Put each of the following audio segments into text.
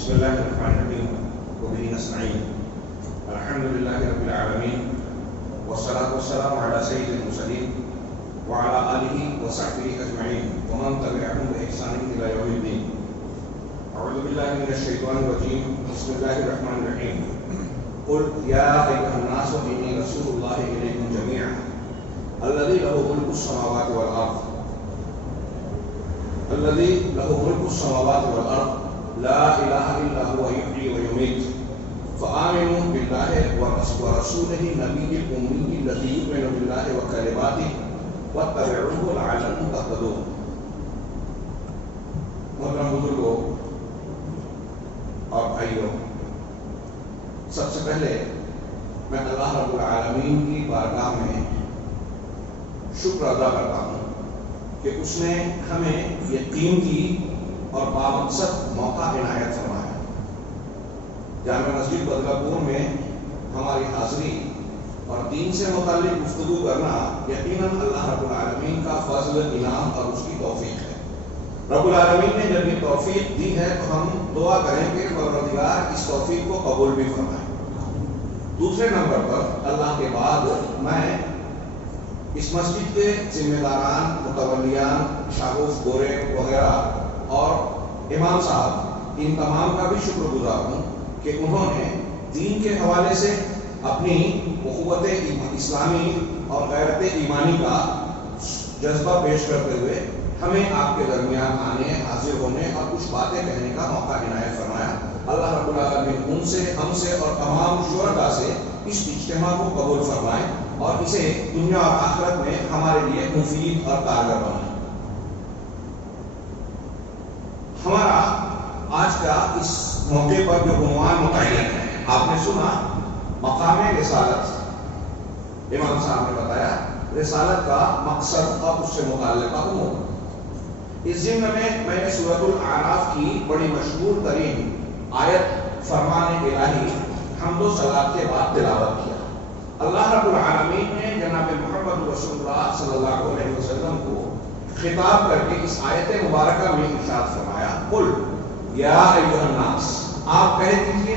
بسم الله الرحمن الرحيم وبه نستعين الحمد لله رب العالمين والصلاة والسلام على سيد المرسلين وعلى آله وصحبه أجمعين ومن تبعهم بإحسان إلى يوم الدين. أعوذ بالله من الشيطان الرجيم. بسم الله الرحمن الرحيم. قل يا أيها الناس إني رسول الله إليكم جميعا الذي له ملك السماوات والأرض لا إله إلا هو يحيي ويميت فآمنوا بالله ورسوله النبي الأمي الذي يؤمن بالله وكلماته واتبعوه لعلكم تهتدون. محترم بزرگوں اور بھائیوں، سب سے پہلے میں اللہ رب العالمین کی بارگاہ میں شکر ادا کرتا ہوں کہ اس نے ہمیں یہ قیمتی اور بامقصد موقع عنایت فرمایا. جامع مسجد بدلہ پور میں ہماری حاضری اور دین سے متعلق گفتگو کرنا یقیناً اللہ رب العالمین کا فضل، انعام اور اس کی توفیق ہے. رب العالمین نے جب یہ توفیق دی ہے تو ہم دعا کریں کہ پروردگار اس توفیق کو قبول بھی فرمائے. دوسرے نمبر پر اللہ کے بعد میں اس مسجد کے ذمہ داران، متولیان، شاگوف گورے وغیرہ اور امام صاحب، ان تمام کا بھی شکر گزار ہوں کہ انہوں نے دین کے حوالے سے اپنی اخوت اسلامی اور غیرت ایمانی کا جذبہ پیش کرتے ہوئے ہمیں آپ کے درمیان آنے، حاضر ہونے اور کچھ باتیں کہنے کا موقع عنایت فرمایا. اللہ رب العالمین ان سے، ہم سے اور تمام شرکاء سے اس اجتماع کو قبول فرمائے اور اسے دنیا اور آخرت میں ہمارے لیے مفید اور کارگر بنائے. ہمارا آج کا اس موقع پر جو عنوان متعین ہے، آپ نے سنا مقام رسالت. امام صاحب نے بتایا رسالت کا مقصد اور اس سے متعلقہ امور. اس ضمن میں نے سورۃ الاعراف کی بڑی مشہور ترین آیت فرمان الہی حمد و صلات کے بعد تلاوت کیا. اللہ رب العالمین نے جناب محمد رسول اللہ صلی اللہ علیہ وسلم کو خطاب کر کے اس آیت مبارکہ میں ارشاد فرمایا، قل یا ایھا الناس، آپ کہہ دیجئے،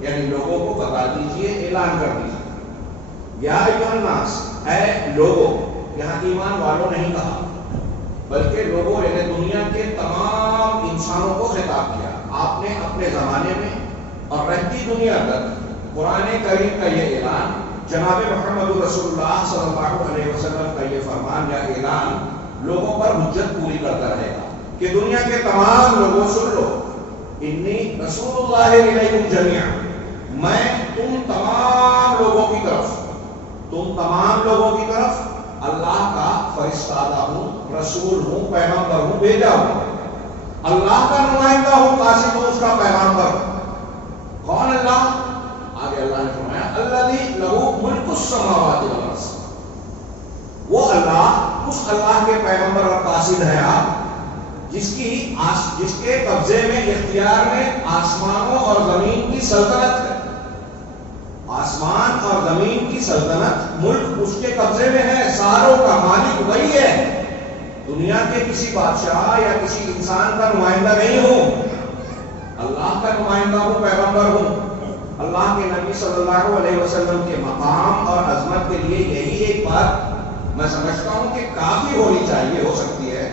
یعنی لوگوں کو بتا دیجئے، اعلان کر دیجئے. یا ایھا الناس، اے لوگوں، یہاں ایمان والوں نہیں کہا بلکہ لوگوں یعنی دنیا کے تمام انسانوں کو خطاب کیا. آپ نے اپنے زمانے میں اور رہتی دنیا تک قرآن کریم کا یہ اعلان، جناب محمد رسول اللہ صلی اللہ علیہ وسلم کا یہ فرمان یا اعلان لوگوں پر حجت پوری کرتا رہے گا کہ دنیا کے تمام لوگوں سن لو، انی رسول اللہ علیکم جمیعا، میں تم تمام لوگوں کی طرف اللہ کا فرستادہ ہوں، رسول ہوں، پیغمبر ہوں، بھیجا ہوں، اللہ کا نمائندہ ہوں، قاصد ہوں، اس کا پیغمبر ہوں. کون اللہ؟ آگے اللہ نے فرمایا الذی لہ ملک السماوات والارض، وہ اللہ، اس اللہ کے پیغمبر اور قاصد ہے آپ جس کے قبضے میں، اختیار میں آسمانوں اور زمین کی سلطنت ہے. آسمان اور زمین کی سلطنت، ملک اس کے قبضے میں ہے، ساروں کا مالک وہی ہے. دنیا کے کسی بادشاہ یا کسی انسان کا نمائندہ نہیں ہوں، اللہ کا نمائندہ ہوں، پیغمبر ہوں. اللہ کے نبی صلی اللہ علیہ وسلم کے مقام اور عظمت کے لیے یہی ایک بات میں سمجھتا ہوں کہ کافی ہونی چاہیے، ہو سکتی ہے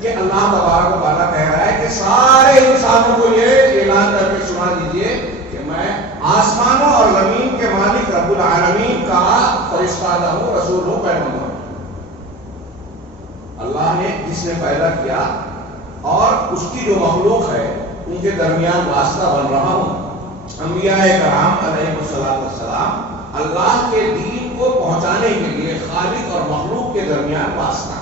کہ اللہ تبارک و تعالیٰ کہہ رہا ہے کہ سارے انسانوں کو یہ اعلان کر کے سنا دیجئے کہ میں آسمانوں اور زمین کے مالک رب العالمین کا فرستادہ ہوں، رسول ہوں، پیغمبر ہوں. اللہ نے جس نے پیدا کیا اور اس کی جو مخلوق ہے ان کے درمیان واسطہ بن رہا ہوں. انبیاء کرام علیہ السلام اللہ کے دین کو پہنچانے کے لیے خالق اور مخلوق کے درمیان واسطہ،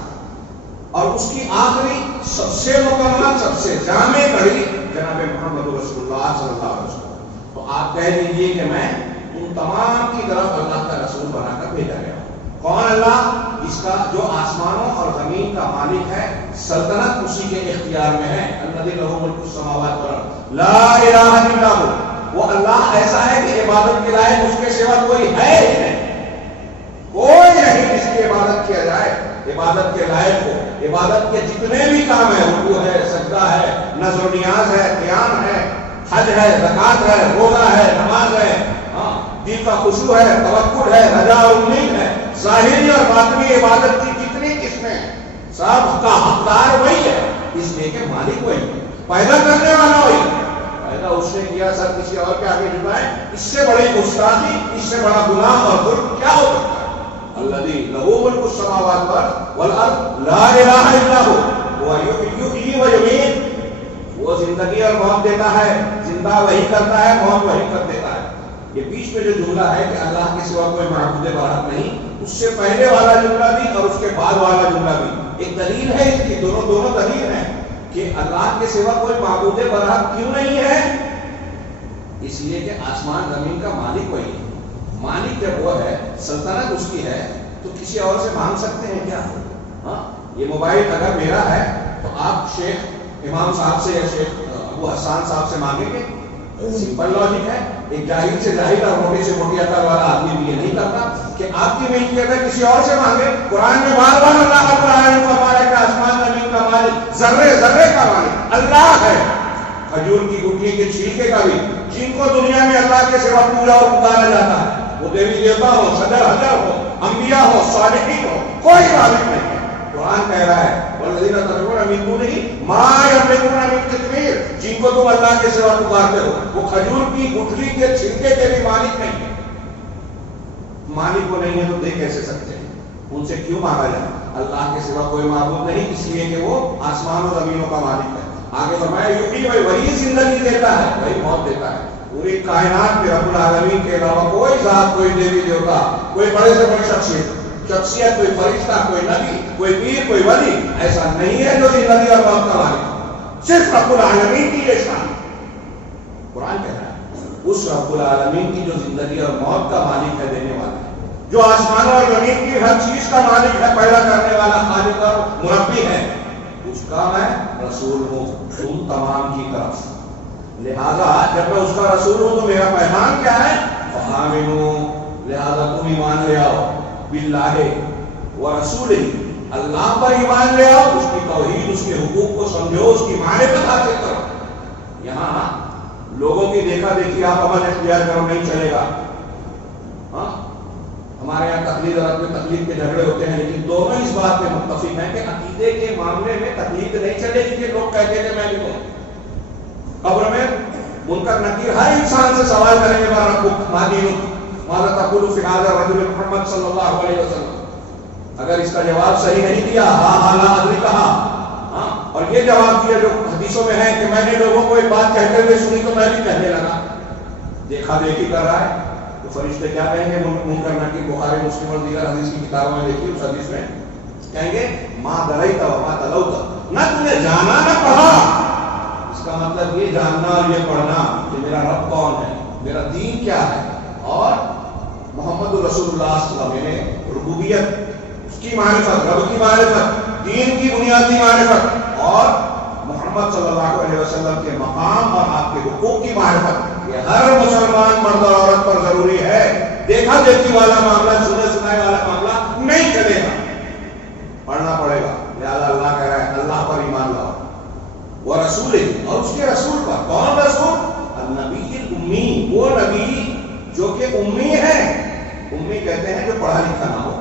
اور اس کی آخری سب سے مکمل، سب سے جامع کڑی جناب محمد رسول اللہ صلی اللہ علیہ وسلم. تو آپ کہہ دیجئے کہ میں ان تمام کی طرف اللہ کا رسول بنا کر بھیجا گیا ہوں. کون اللہ؟ جس کا جو آسمانوں اور زمین کا مالک ہے، سلطنت اسی کے اختیار میں ہے. الذی لہ ملک السماوات والارض لا الہ الا ہو، وہ اللہ ایسا ہے کہ عبادت کے لائق اس کے سوا کوئی ہے ہی نہیں، کوئی نہیں جس کی عبادت کیا جائے، عبادت کے لائق ہو. عبادت کے جتنے بھی کام ہیں، رکوع ہے، سجدہ ہے، نذر و نیاز ہے، قیام ہے، حج ہے، زکات ہے، روزہ ہے، نماز ہے، دل کا خشوع ہے، توکل ہے، رجا اور امید ہے، ظاہری اور باطنی عبادت کی جتنی قسمیں ہیں سب کا حقدار وہی ہے، اس لیے کہ مالک وہی ہے، پیدا کرنے والا وہی ہے۔ پیدا اس نے کیا، سر کسی اور کے آگے جھکائے، اس سے بڑی گستاخی، اس سے بڑا گناہ اور ظلم کیا ہو سکتا ہے؟ الذی لہ ملک السماوات والارض لا الہ الا ہو وہ یحیی و یمیت، وہ زندگی اور موت دیتا ہے، زندہ وہی کرتا ہے، موت وہی کر دیتا ہے۔ یہ بیچ میں جو جملہ ہے کہ اللہ کے سوا کوئی معبود برحق نہیں، اس سے پہلے والا جملہ بھی اور اس کے بعد والا جملہ بھی ایک دلیل ہے، اس کی دونوں دلیل ہیں کہ اللہ کے سوا کوئی معبود برحق کیوں نہیں ہے؟ اس لیے کہ آسمان زمین کا مالک وہی ہے۔ مالک جب وہ ہے، سلطنت اس کی ہے، تو کسی اور سے مانگ سکتے ہیں کیا؟ یہ موبائل اگر میرا ہے تو آپ شیخ امام صاحب سے یا شیخ ابو حسان صاحب سے مانگیں گے؟ سمپل لاجک ہے۔ ایک جاہل سے جاہل اور موٹی سے موٹی عقل والا آدمی بھی یہ نہیں کرتا کہ آپ کی ملکیت ہے کسی اور سے مانگے۔ قرآن میں بار بار اللہ رب العالمین فرمایا کہ آسمان زمین کا مالک، ذرے ذرے کا مالک اللہ ہے، کھجور کی گٹلی کے چھلکے کا بھی، جن کو دنیا میں اللہ کے سوا پوجا اور پکارا جاتا ہے، وہ دیوی دیوتا ہو، شجر حجر ہو، انبیاء ہو، صالحین ہو، کوئی مالک نہیں ہے۔ قرآن کہہ رہا ہے والذین تدعون من دونہ ما یملکون من قطمیر، جن کو تم اللہ کے سوا پکارتے ہو وہ کھجور کی گٹھلی کے چھلکے کے بھی مالک نہیں ہے۔ مالک وہ نہیں ہے تو دے کیسے سکتے ہیں؟ ان سے کیوں مانگا جائے؟ اللہ کے سوا کوئی معبود نہیں، اس لیے کہ وہ آسمان و زمینوں کا مالک ہے۔ آگے فرمایا یحیی وہی زندگی دیتا ہے، وہی موت دیتا ہے۔ پوری کائنات میں رب العالمین کے علاوہ کوئی ذات، کوئی دیوی دیوتا، کوئی بڑے سے بڑی شخصیت، کوئی فرشتہ، کوئی نبی، کوئی پیر، کوئی ولی ایسا نہیں ہے جو زندگی اور موت کا مالک ہے، صرف رب العالمین کی یہ شان ہے۔ قرآن کہہ رہا ہے اس رب العالمین کی جو زندگی اور موت کا مالک ہے، دینے والا ہے، جو آسمان اور زمین کی ہر چیز کا مالک ہے، پیدا کرنے والا، خالق اور مربی ہے، اس کا میں رسول ہوں تم تمام کی طرف۔ لہذا جب میں اس کا رسول ہوں تو میرا پیغام کیا ہے؟ فآمنوا، لہذا تم ایمان لے آؤ، باللہ ورسولہ، اللہ پر ایمان لے آؤ، اس کی توحید، اس کے حقوق کو سمجھو، اس کی معرفت حاصل کرو۔ یہاں لوگوں کی دیکھا دیکھی آپ عمل اختیار کرو نہیں چلے گا۔ ہمارے یہاں تقلید اور اپنے تقلید کے جھگڑے ہوتے ہیں، لیکن دونوں اس بات میں متفق ہیں کہ عقیدے کے معاملے میں تقلید نہیں چلے گی کہ لوگ کہتے ہیں میں بھی ہوں۔ قبر میں منکر نکیر ہر انسان سے سوال کریں گے ما ربک ما دینک ماذا تقول فی ھذا الرجل محمد صلی اللہ علیہ وسلم۔ اگر اس کا جواب صحیح نہیں دیا، ہاں لا ادری کہا، اور یہ جواب دیا جو حدیثوں میں ہے کہ میں نے لوگوں کو ایک بات کہتے ہوئے سنی تو میں بھی کہنے لگا، دیکھا دیکھی کر رہا ہے، تو فرشتے کیا کہیں گے؟ منکر نکیر بخاری مسلم اور دیگر حدیث کی کتابوں میں دیکھیے، اس حدیث میں کہیں گے ما دریت وما تلوت، نہ تم نے جانا نہ پڑھا۔ اس کا مطلب یہ جاننا اور یہ پڑھنا کہ میرا رب کون ہے، میرا دین کیا ہے، اور محمد رسول اللہ صلی اللہ علیہ وسلم، یعنی ربوبیت، اس کی معرفت، رب کی معرفت، دین کی بنیادی معرفت، اور محمد صلی اللہ علیہ وسلم کے مقام اور آپ کے حقوق کی معرفت، یہ ہر مسلمان مرد اور عورت پر ضروری ہے۔ دیکھا دیکھی والا معاملہ، سنے سنائے والا معاملہ نہیں چلے گا، پڑھنا پڑے گا۔ لہذا اللہ کہہ رہا ہے اللہ پر ایمان لاؤ، وہ رسول ہے، اور اس کے رسول پر۔ کون رسول؟ النبی الامی، وہ نبی جو کہ امی ہے۔ امی کہتے ہیں جو پڑھا لکھا نہ ہو،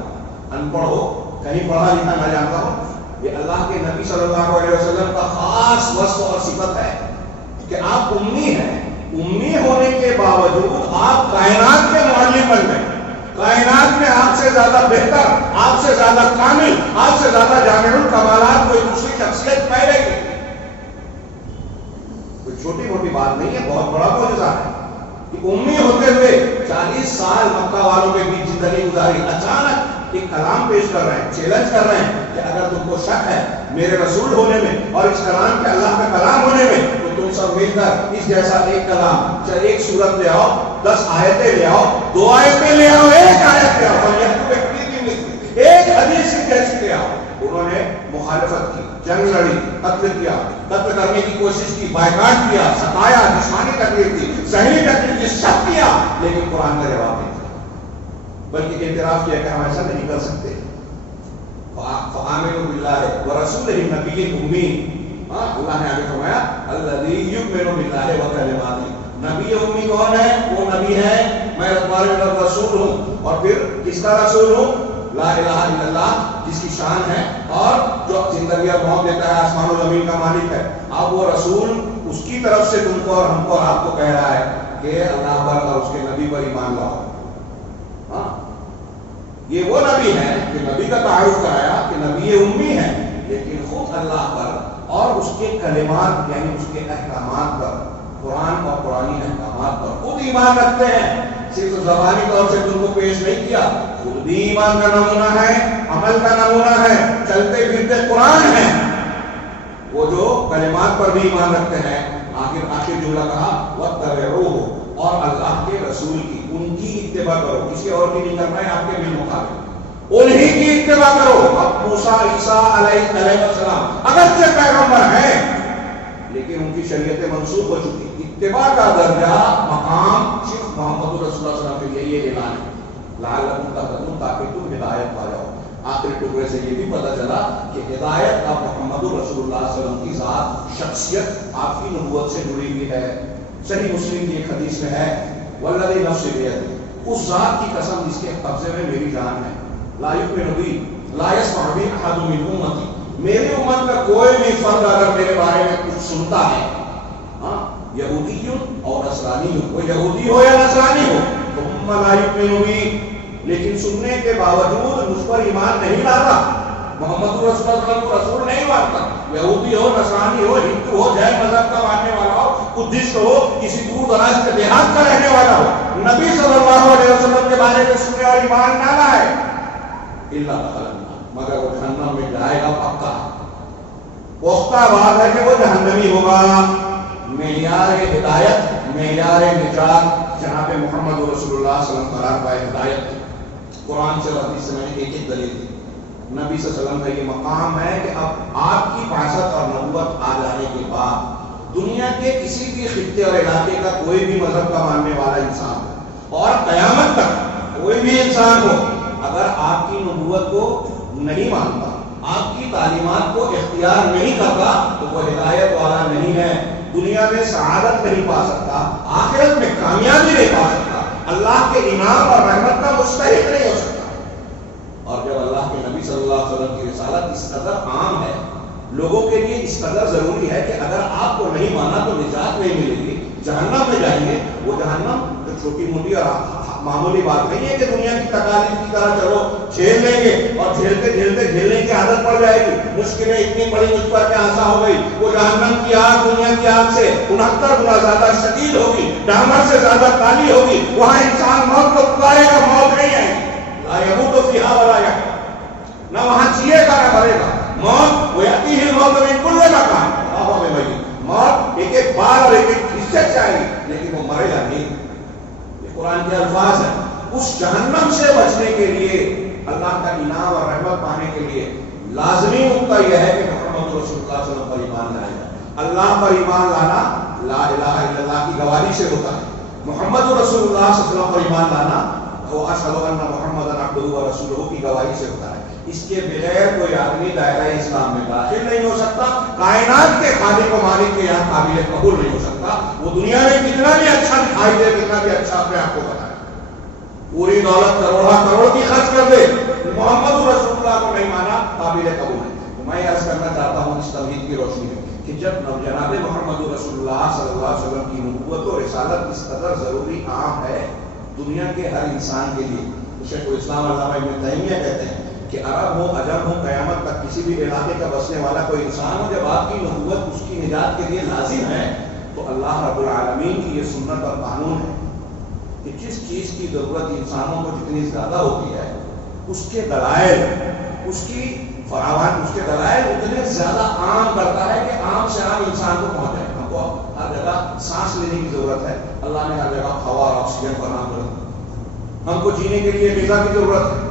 ان پڑھ ہو، کہیں پڑھا لکھا نہ جانتا ہو۔ یہ اللہ کے نبی صلی اللہ علیہ وسلم کا خاص وصف اور صفت ہے کہ آپ امی ہیں۔ امی ہونے کے باوجود آپ کائنات کے معلم بن گئے۔ کائنات میں آپ سے زیادہ بہتر، آپ سے زیادہ کامل، آپ سے زیادہ جامع الکمالات کوئی دوسری شخصیت پہلے کی۔ کوئی چھوٹی موٹی بات نہیں ہے، بہت بڑا معجزہ ہے کہ امی ہوتے ہوئے 40 سال مکہ والوں کے بیچ زندگی گزاری، اچانک ایک کلام پیش کر رہے ہیں، چیلنج کر رہے ہیں کہ اگر تم کو شک ہے میرے رسول ہونے میں اور اس کلام کے اللہ کا کلام ہونے میں تو تم سب مل کر اس جیسا ایک کلام، چاہے ایک سورت لے آؤ، 10 آیتیں لے آؤ، 2 آیتیں لے آؤ، ایک آیت لے آؤ، اور ایک حدیث جیسی لے آؤ۔ انہوں نے مخالفت کی، جنگ لڑی، قتل کیا، قتل کرنے کی کوشش کی، بائیکاٹ کیا، ستایا، جسمانی تکلیف دی، ذہنی تکلیف دی، سب کیا، لیکن قرآن کا جواب نہیں دیا، بلکہ اعتراف کیا کہ ہم ایسا نہیں کر سکتے۔ فآمنوا باللہ ورسولہ النبی الأمی، اللہ نے آگے فرمایا الذی یؤمن باللہ وکلماتہ، نبی امی کون ہے؟ وہ نبی ہے میں تمہارے رسول ہوں، اور پھر کس کا رسول ہوں؟ لا الہ الا اللہ، جس کی شان ہے اور جو زندگی اور موت دیتا ہے، آسمان و زمین کا مالک ہے۔ اب وہ رسول اس کی طرف سے تم کو اور ہم کو اور آپ کو کہہ رہا ہے کہ اللہ پر اور اس کے نبی پر ایمان لاؤ۔ ہاں، یہ وہ نبی ہے کہ نبی کا تعارف کرایا کہ نبی امی ہے، لیکن خود اللہ پر اور اس کے کلمات یعنی اس کے احکامات پر، قرآن اور قرآنی احکامات پر خود ایمان رکھتے ہیں۔ صرف زبانی طور سے تم کو پیش نہیں کیا، خود بھی ایمان کا نمونہ ہے، عمل کا نمونہ ہے، چلتے پھرتے قرآن ہے۔ وہ جو کلمات پر بھی ایمان رکھتے ہیں، آخر جملہ کہا وَاتَّبِعُوهُ، اور اللہ کے رسول کی، ان کی اتباع کرو، کسی اور کی نہیں کرنا ہے، آپ کے بالمطابق انہی کی اتباع کرو۔ اب موسیٰ عیسیٰ علیہ السلام اگرچہ پیغمبر ہیں لیکن ان کی شریعتیں منسوخ ہو چکی۔ اتباع کا درجہ مقام صرف محمد رسول اللہ صلی اللہ علیہ وسلم کے لیے یہ اعلان ہے لعلکم تہتدون، تاکہ تم ہدایت پا جاؤ۔ آخری ٹکڑے سے یہ بھی پتہ چلا کہ ہدایت کا محمد رسول اللہ صلی اللہ علیہ وسلم کی ذات، شخصیت آپ کی نبوت سے جڑی ہوئی ہے۔ صحیح مسلم کی ایک حدیث میں ہے والذی نفس بیدہ، اس ذات کی قسم جس کے قبضے میں میری جان ہے، لا یؤمن بی لا یسمع بی احد من امتی، میری امت کا کوئی بھی فرد اگر میرے بارے میں کچھ سنتا ہے، ہاں یہودی اور نصرانی ہو، وہ یہودی ہو یا نصرانی ہو، ثم لا یؤمن بی، لیکن سننے کے باوجود مجھ پر ایمان نہیں لاتا، محمد رسول اللہ صلی اللہ علیہ وسلم کو رسول نہیں مانتا، یہودی ہو، نصرانی ہو، ہندو ہو، جین مذہب کا ماننے والا ہو، بدھسٹ ہو، کسی دور دراز کے دیہات کا رہنے والا ہو، نبی صلی اللہ علیہ وسلم کے بارے میں سنے اور ایمان نہ لائے، الا دخل النار، مگر وہ جہنم میں جائے گا پکا، پختہ بات ہے کہ وہ جہنمی ہوگا۔ معیار ہدایت، معیار نجات جناب محمد رسول اللہ صلی اللہ علیہ وسلم قرار پائے۔ ہدایت قرآن سے اور حدیث سے میں نے ایک ایک دلیل دی۔ نبی صلی اللہ علیہ وسلم کا یہ مقام ہے کہ اب آپ کی بعثت اور نبوت آ جانے کے بعد دنیا کے کسی بھی خطے اور علاقے کا کوئی بھی مذہب کا ماننے والا انسان ہو اور قیامت تک کوئی بھی انسان ہو، اگر آپ کی نبوت کو نہیں مانتا، آپ کی تعلیمات کو اختیار نہیں کرتا، تو وہ ہدایت والا نہیں ہے، دنیا میں سعادت نہیں پا سکتا، آخرت میں کامیابی نہیں پا سکتا، اللہ کے انعام اور رحمت کا مستحق نہیں ہو سکتا۔ اور جب اللہ کے نبی صلی اللہ علیہ وسلم کی رسالت اس قدر عام ہے، لوگوں کے لیے اس قدر ضروری ہے کہ اگر آپ کو نہیں مانا تو نجات نہیں ملے گی، جہنم میں جائیں گے۔ وہ جہنم تو چھوٹی موٹی اور معمولی بات نہیں ہے کہ دنیا کی تکالیف کی طرح چلو جھیل لیں گے اور جھیلتے جھیلتے جھیلنے کی عادت پڑ جائے گی، مشکلیں اتنی بڑی مجھ پر کیا آسا ہو گئی۔ وہ جہنم کی آگ دنیا کی آگ سے 69 گنا زیادہ شدید ہوگی، ڈامر سے زیادہ کالی ہوگی، وہاں انسان موت کو پکارے گا، موت نہیں آئے گی، لا یموت فیہا ولا یحیا، نہ وہاں جیے گا نہ مرے گا۔ موت ویأتیہ الموت من کل مکان، موت ایک ایک بار اور ایک ایک حصے سے آئے گی، لیکن وہ مرے گا نہیں۔ قرآن کے الفاظ ہیں۔ اس جہنم سے بچنے کے لیے، اللہ کا انعام اور رحمت پانے کے لیے لازمی نقطہ یہ ہے کہ محمد رسول اللہ صلی اللہ علیہ وسلم پر ایمان لائے جائے۔ اللہ پر ایمان لانا لا الہ الا اللہ کی گواہی سے ہوتا ہے، محمد رسول اللہ صلی اللہ علیہ وسلم پر ایمان لانا وہ اشہد ان محمدا عبدہ ورسولہ کی گواہی سے ہوتا ہے۔ اس کے بغیر کوئی آدمی دائرہ اسلام میں داخل نہیں ہو سکتا، کائنات کے خالق و مالک کے یہاں قابل قبول نہیں ہو سکتا، وہ دنیا میں کتنا بھی اچھا دکھائی دے، کتنا بھی اچھا اپنے آپ کو بتائے، پوری دولت کروڑا کروڑ کی خرچ کر دے، محمد رسول اللہ کو نہیں مانا، قابل قبول ہے۔ میں عرض کرنا چاہتا ہوں اس توحید کی روشنی میں کہ جب جناب محمد رسول اللہ صلی اللہ علیہ وسلم کی نبوت و رسالت اس قدر ضروری عام ہے دنیا کے ہر انسان کے لیے، شیخ الاسلام علامہ ابن تیمیہ کہتے ہیں کہ عرب ہو عجم ہو، قیامت تک کسی بھی علاقے کا بسنے والا کوئی انسان ہو، جب آپ کی نبوت اس کی نجات کے لیے لازم ہے تو اللہ رب العالمین کی یہ سنت اور قانون ہے کہ جس چیز کی ضرورت انسانوں کو جتنی زیادہ ہوتی ہے، اس کے دلائل، اس کی فراوان، اس کے دلائل اتنے زیادہ عام کرتا ہے کہ عام سے عام انسان کو پہنچ جائے۔ ہم کو ہر جگہ سانس لینے کی ضرورت ہے، اللہ نے ہر جگہ ہوا اور آکسیجن کا نام دیا۔ ہم کو جینے کے لیے غذا کی ضرورت ہے،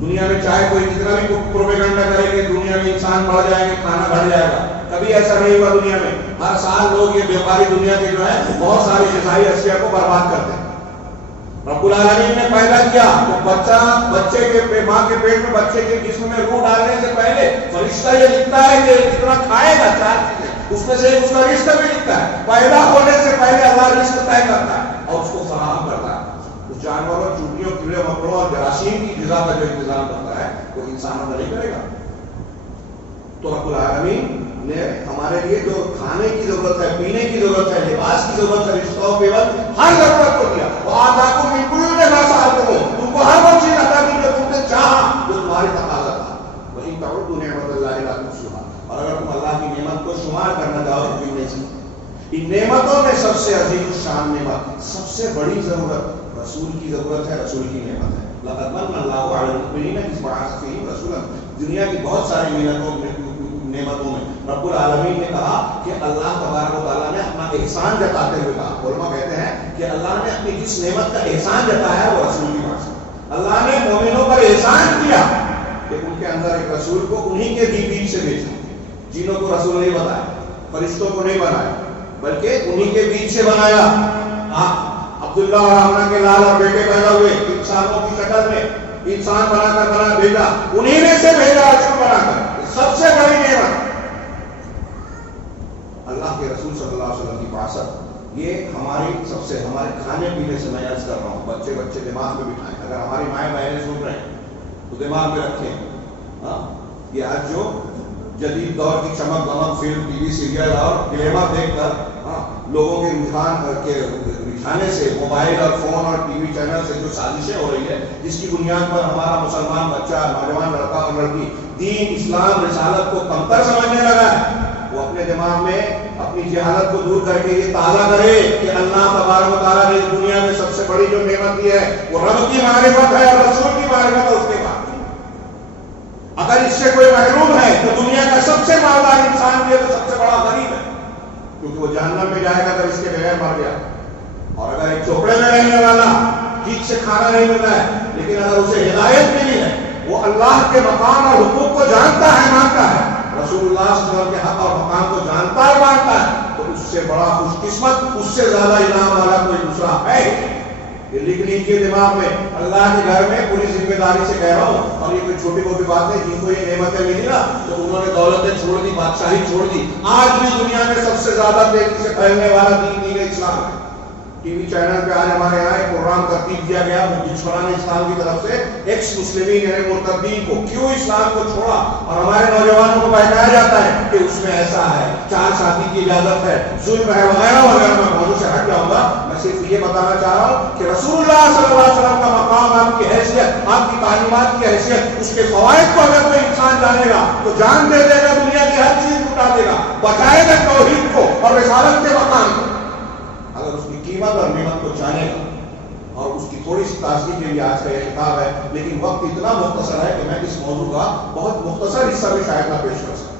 دنیا میں چاہے کوئی جتنا بھی پروپیگنڈا کرے کہ دنیا میں انسان بڑھ جائیں گے، کھانا بڑھ جائے گا، کبھی ایسا نہیں ہوا۔ دنیا میں ہر سال لوگ یہ بیماری دنیا کے جو ہے بہت ساری غذائی اشیاء کو برباد کرتے ہیں۔ رب العالمین نے پیدا کیا تو بچے کے ماں کے پیٹ میں بچے کے جسم میں روح ڈالنے سے پہلے فرشتہ یہ لکھتا ہے کہ جتنا کھائے گا چار چیزیں اس میں سے اس کا رزق بھی لکھتا ہے۔ پیدا ہونے سے پہلے اللہ رزق کیڑوں اور جراثیم کی غذا کا جو انتظام کرتا ہے وہ انسانوں کا نہیں کرے گا؟ تو رب العالمین نے ہمارے لیے جو کھانے کی ضرورت ہے، پینے کی ضرورت ہے، لباس کی ضرورت ہے، رشتوں کے وقت ہر ضرورت کو دیا. وہ آتاکم من کل ما سألتموہ، تم کو ہر وہ چیز عطا کی جو تم نے چاہا، جو تمہاری تقاضا تھا. وَإِن تَعُدُّوا نِعْمَتَ اللَّهِ لَا تُحْصُوهَا، اور اگر تم اللہ کی نعمت کو شمار کرنا چاہو تو تم نہیں سکتے. ان نعمتوں میں سب سے عظیم شان نعمت، سب سے بڑی ضرورت رسول کی ضرورت ہے، رسول کی نعمت ہے. لَقَدْ مَنَّ اللَّهُ عَلَى الْمُؤْمِنِينَ إِذْ بَعَثَ فِيهِمْ رَسُولًا. دنیا کی بہت ساری نعمتوں میں رب العالمین نے کہا کہ اللہ تبارک و تعالیٰ نے اپنا احسان جتاتے ہوئے کہا. علماء کہتے ہیں کہ اللہ نے اپنی جس نعمت کا احسان جتایا ہے وہ رسول کی بات ہے. اللہ نے مومنوں پر احسان کیا کہ ان کے اندر ایک رسول کو انہی کے بیچ سے بھیجا. جنوں کو رسول نہیں بنایا، فرشتوں کو نہیں بنایا، بلکہ انہی کے بیچ سے بنایا. عبداللہ اور آمنہ کے لال اور بیٹے پیدا ہوئے انسانوں کی شکل میں، انسان بنا کر بنا بھیجا، انہی میں سے بھیجا رسول بنا کر. سب سے بڑی نعمت اللہ کے رسول صلی اللہ علیہ وسلم کی بعثت. یہ ہمارے کھانے پینے سے میں عرض کر رہا ہوں. بچے دماغ میں بٹھائیں. اگر ہماری مائیں بہنیں سن رہے ہیں تو دماغ میں رکھیں. یہ آج جو جدید دور کی چمک دمک فلم، ٹی وی سیریل اور گلیمر دیکھ کر لوگوں کے رجحانے سے موبائل اور فون اور ٹی وی چینل سے جو سازشیں ہو رہی ہے، جس کی بنیاد پر ہمارا مسلمان بچہ، نوجوان لڑکا اور لڑکی دین، اسلام، رسالت کو کمتر سمجھنے لگا ہے، وہ اپنے دماغ میں اپنی جہالت کو دور کر کے یہ تازہ کرے کہ اللہ تبارک و تعالیٰ نے اس دنیا میں سب سے بڑی جو نعمت دی ہے وہ رب کی معرفت ہے اور رسول کی معرفت ہے. اس کے بعد اگر اس سے کوئی محروم ہے تو دنیا کا سب سے مالدار انسان بھی ہے تو سب سے بڑا غریب ہے، کیونکہ وہ جہنم میں جائے گا اگر اس کے بغیر مر گیا. اور اگر ایک چوپڑے میں رہنے والا ٹھیک سے کھانا نہیں ملتا ہے لیکن اگر اسے ہدایت ملی ہے، وہ اللہ کے مقام اور حقوق کو جانتا ہے، مانتا ہے، رسول اللہ صلی اللہ علیہ وسلم کے حق اور مقام کو جانتا ہے، مانتا ہے، تو اس سے بڑا خوش قسمت، اس سے زیادہ انعام والا کوئی دوسرا ہے. یہ لکھ لیجیے دماغ میں. اللہ کے گھر میں پوری ذمہ داری سے کہہ رہا ہوں، اور یہ کوئی چھوٹی موٹی بات ہے. جن کو یہ نعمتیں ملی نا تو انہوں نے دولتیں چھوڑ دی، بادشاہی چھوڑ دی. آج بھی دنیا میں سب سے زیادہ تیزی سے پھیلنے والا دین اسلام ہے. ٹی وی چینل پہ آج ہمارے یہاں ایک پروگرام ترتیب دیا گیا دشمنان اسلام کی طرف سے، ایکس مسلمین یعنی مرتدین کو کیوں اسلام کو چھوڑا، اور ہمارے نوجوانوں کو بہکایا جاتا ہے کہ اس میں ایسا ہے، 4 شادی کی اجازت ہے، ظلم ہے، وغیرہ وغیرہ. میں موضوع سے ہٹ جاؤں گا. میں صرف یہ بتانا چاہ رہا ہوں کہ رسول اللہ صلی اللہ علیہ وسلم کا مقام، آپ کی حیثیت، آپ کی تعلیمات کی حیثیت، اس کے فوائد کو اگر کوئی انسان جانے گا تو جان دے دے گا، دنیا کی ہر چیز لٹا دے گا، بچائے گا توحید کو اور رسالت کے مقام کو. اگر اس کی قیمت اور نعمت کو جانے گا. اور اس کی تھوڑی سی تازگی کے لیے آج کا یہ خطاب ہے، لیکن وقت اتنا مختصر ہے کہ میں اس موضوع کا بہت مختصر حصہ بھی شاید نہ پیش کر سکوں.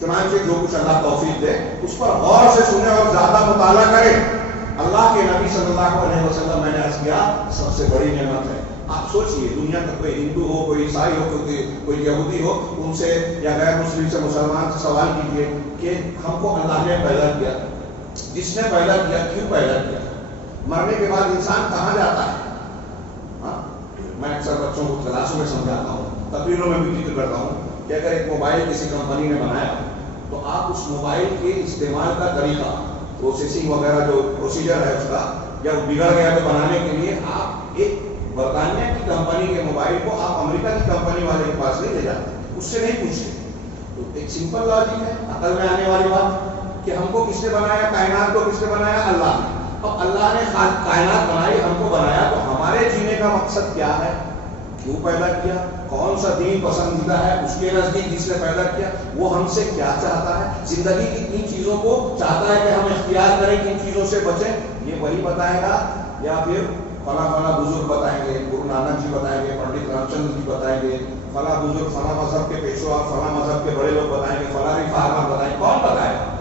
چنانچہ جو کچھ اللہ توفیق دے اس پر غور سے سنیں اور زیادہ مطالعہ کریں. اللہ کے نبی صلی اللہ علیہ وسلم، میں نے عرض کیا، سب سے بڑی نعمت ہے. آپ سوچئے دنیا کا کوئی ہندو ہو، کوئی عیسائی ہو، کوئی یہودی ہو، ان سے یا غیر مسلم سے، مسلمان سے سوال کیجئے کہ ہم کو اللہ نے پیدا کیا، جس نے پیدا کیا کیوں پیدا کیا، مرنے کے بعد انسان کہاں جاتا ہے. میں اکثر بچوں کو کلاسوں میں سمجھاتا ہوں، تقریروں میں بھی ذکر کرتا ہوں کہ اگر ایک موبائل کسی کمپنی نے بنایا تو آپ اس موبائل کے استعمال کا طریقہ، پروسیسنگ وغیرہ جو پروسیجر ہے اس کا، یا وہ بگڑ گیا تو بنانے کے لیے آپ ایک برطانیہ کی کمپنی کے موبائل کو آپ امریکہ کی کمپنی والے کے پاس نہیں لے جاتے، اس سے نہیں پوچھتے. تو ایک سمپل لاجک ہے، عقل میں آنے والی بات کہ ہم کو کس نے بنایا، کائنات کو کس نے بنایا، اللہ نے. اب اللہ نے کائنات بنائی، ہم کو بنایا، تو ہمارے جینے کا مقصد کیا ہے، کیوں پیدا کیا، کون سا دین پسندیدہ ہے اس کے نزدیک جس نے پیدا کیا، وہ ہم سے کیا چاہتا ہے، زندگی کی کن چیزوں کو چاہتا ہے کہ ہم اختیار کریں، کن چیزوں سے بچیں، یہ وہی بتائے گا یا پھر فلاں فلاں بزرگ بتائیں گے، گرو نانک جی بتائیں گے، پنڈت رام چندر جی بتائیں گے، فلاں بزرگ فلاں مذہب کے پیشوا، فلاں مذہب کے بڑے لوگ بتائیں گے، فلاں رفاہمان بتائیں گے، کون بتائے گا.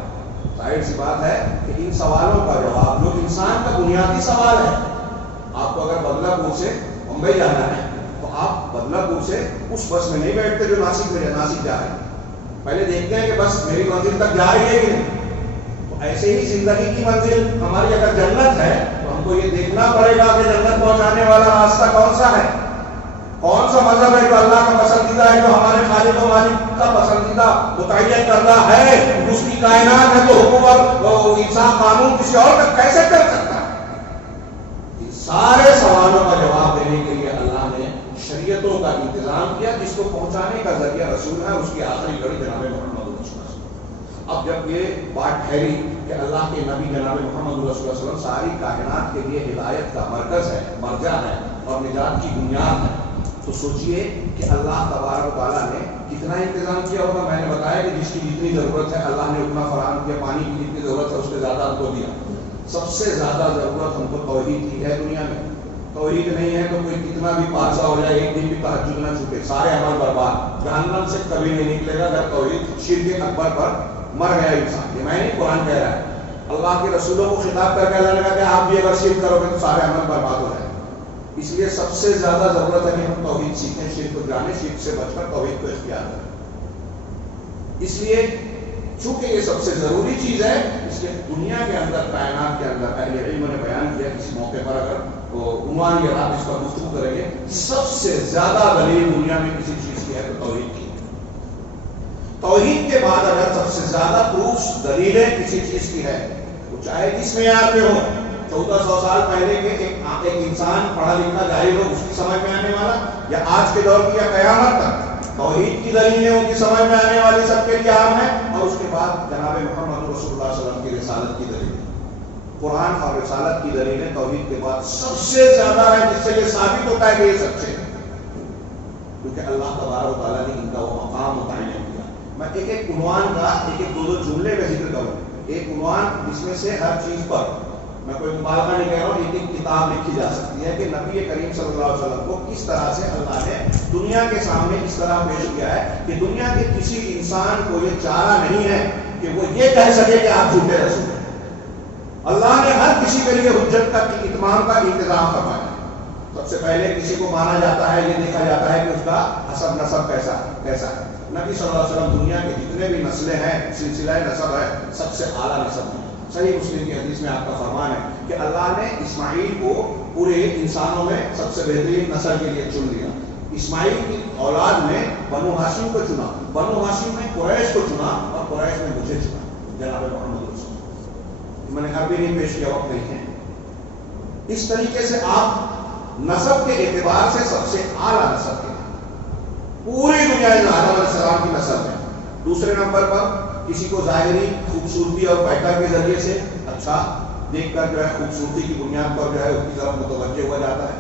ظاہر سی بات ہے کہ ان سوالوں کا جواب جو انسان کا بنیادی سوال ہے، آپ کو اگر بدلہ پور سے ممبئی جانا ہے تو آپ بدلہ پور سے اس بس میں نہیں بیٹھتے جو ناسک جا رہے ہیں، پہلے دیکھتے ہیں کہ بس میری منزل تک جا رہی ہے کہ نہیں. تو ایسے ہی زندگی کی منزل ہماری اگر جنت ہے تو ہم کو یہ دیکھنا پڑے گا کہ جنت پہنچانے والا راستہ کون سا ہے، کون سا مذہب ہے جو اللہ کا پسندیدہ ہے، جو ہمارے خالق و مالک کا پسندیدہ متعین کرنا ہے، اس کی کائنات ہے تو حکومت انسان قانون کسی اور کا کیسے کر سکتا ہے. ان سارے سوالوں کا جواب دینے کے لیے اللہ نے رسول ہے، اس کی آخری کڑی جناب محمد رسول اللہ۔ اب جب یہ بات ٹھہری کہ اللہ کے نبی جناب محمد رسول اللہ صلی اللہ علیہ وسلم ساری کائنات کے لیے ہدایت کا مرکز ہے، مرجع ہے اور نجات کی بنیاد ہے، تو سوچئے کہ اللہ تبارک و تعالیٰ نے کتنا انتظام کیا ہوگا۔ میں نے بتایا کہ جس کی جتنی ضرورت ہے اللہ نے اتنا فراہم کیا، پانی کی جتنی ضرورت ہے اس سے زیادہ ہم کو دیا۔ سب سے زیادہ ضرورت ہم کو توحید کی ہے دنیا میں۔ توحید نہیں ہے تو کوئی کتنا بھی پارسا ہو جائے، ایک دن بھی تہجد نہ چھوٹے، سارے عمل برباد، جہنم سے کبھی نہیں نکلے گا اگر توحید شرک اکبر پر مر گیا انسان۔ یہ میں نہیں، قرآن کہہ رہا ہے، اللہ کے رسولوں کو خطاب کر کے اللہ نے کہا کہ آپ بھی اگر شرک کرو گے تو سارے عمل برباد ہو جائے۔ اس لیے سب سے زیادہ ضرورت ہے کہ ہم توحید سیکھیں، شرک کو جانیں، شرک سے بچ کر توحید کو اختیار کریں۔ اس لیے چونکہ یہ سب سے ضروری چیز ہے، اس لیے دنیا کے اندر، کائنات کے اندر اہل علم نے بیان کیا، کسی موقع پر اگر عنوان یا رات اس پر گفتگو کریں گے، سب سے زیادہ دلیل دنیا میں کسی چیز کی ہے تو توحید کی۔ توحید کے بعد اگر سب سے زیادہ پروفس، دلیلیں کسی چیز کی ہے، تو چاہے کس معیار پہ ہو، 1400 سال پہلے کے ایک انسان پڑھا لکھا جاہل ہو اس کی سمجھ میں آنے والا، یا آج کے دور کی یا قیامت تک توحید کی دلیلیں ان کی سمجھ میں آنے والی سب کے لیے عام ہے۔ اور اس کے بعد جناب محمد رسول اللہ صلی اللہ علیہ وسلم کی رسالت کی دلیلیں، قرآن اور رسالت کی دلیلیں توحید کے بعد سب سے زیادہ ہے، جس سے یہ ثابت ہوتا ہے کہ یہ سچے ہیں، کیونکہ اللہ تبارک و تعالیٰ نے ان کا وہ مقام متعین کیا۔ میں ایک ایک عنوان کا ایک دو جملے میں ذکر کروں، ایک عنوان جس میں سے ہر چیز پر، میں کوئی مبالغہ نہیں کہہ رہا ہوں، ایک کتاب لکھی جا سکتی ہے کہ نبی کریم صلی اللہ علیہ وسلم کو کس طرح سے اللہ نے دنیا کے سامنے اس طرح پیش کیا ہے کہ دنیا کے کسی انسان کو یہ چارہ نہیں ہے کہ وہ یہ کہہ سکے کہ آپ جھوٹے رسول ہیں۔ اللہ نے ہر کسی کے لیے حجت کا اتمام کا انتظام فرمایا۔ سب سے پہلے کسی کو مانا جاتا ہے، یہ دیکھا جاتا ہے کہ اس کا حسب نسب کیسا ہے۔ نبی صلی اللہ علیہ وسلم دنیا کے جتنے بھی نسلیں ہیں، سلسلہ نسب ہے، سب سے اعلیٰ نسب ہے۔ صحیح مسلم کی حدیث میں آپ کا فرمان ہے کہ اللہ نے اسماعیل کو پورے انسانوں میں سب سے بہترین نسل کے لیے چن لیا۔ اسماعیل کی اولاد میں بنو ہاشم کو چنا، بنو ہاشم میں قریش کو چنا، اور قریش میں مجھے چنا، جناب محمد رسول۔ میں نے عربی نہیں پیش کیا، وقت نہیں ہے۔ اس طریقے سے آپ نسب کے اعتبار سے سب سے اعلیٰ نسب کے پوری دنیا میں آدم علیہ السلام کی نسل ہے۔ دوسرے نمبر پر کسی کو ظاہری خوبصورتی اور پیدا کے ذریعے سے اچھا دیکھ کر جو ہے خوبصورتی کی بنیاد پر جو ہے اس کی طرف متوجہ ہوا جاتا ہے۔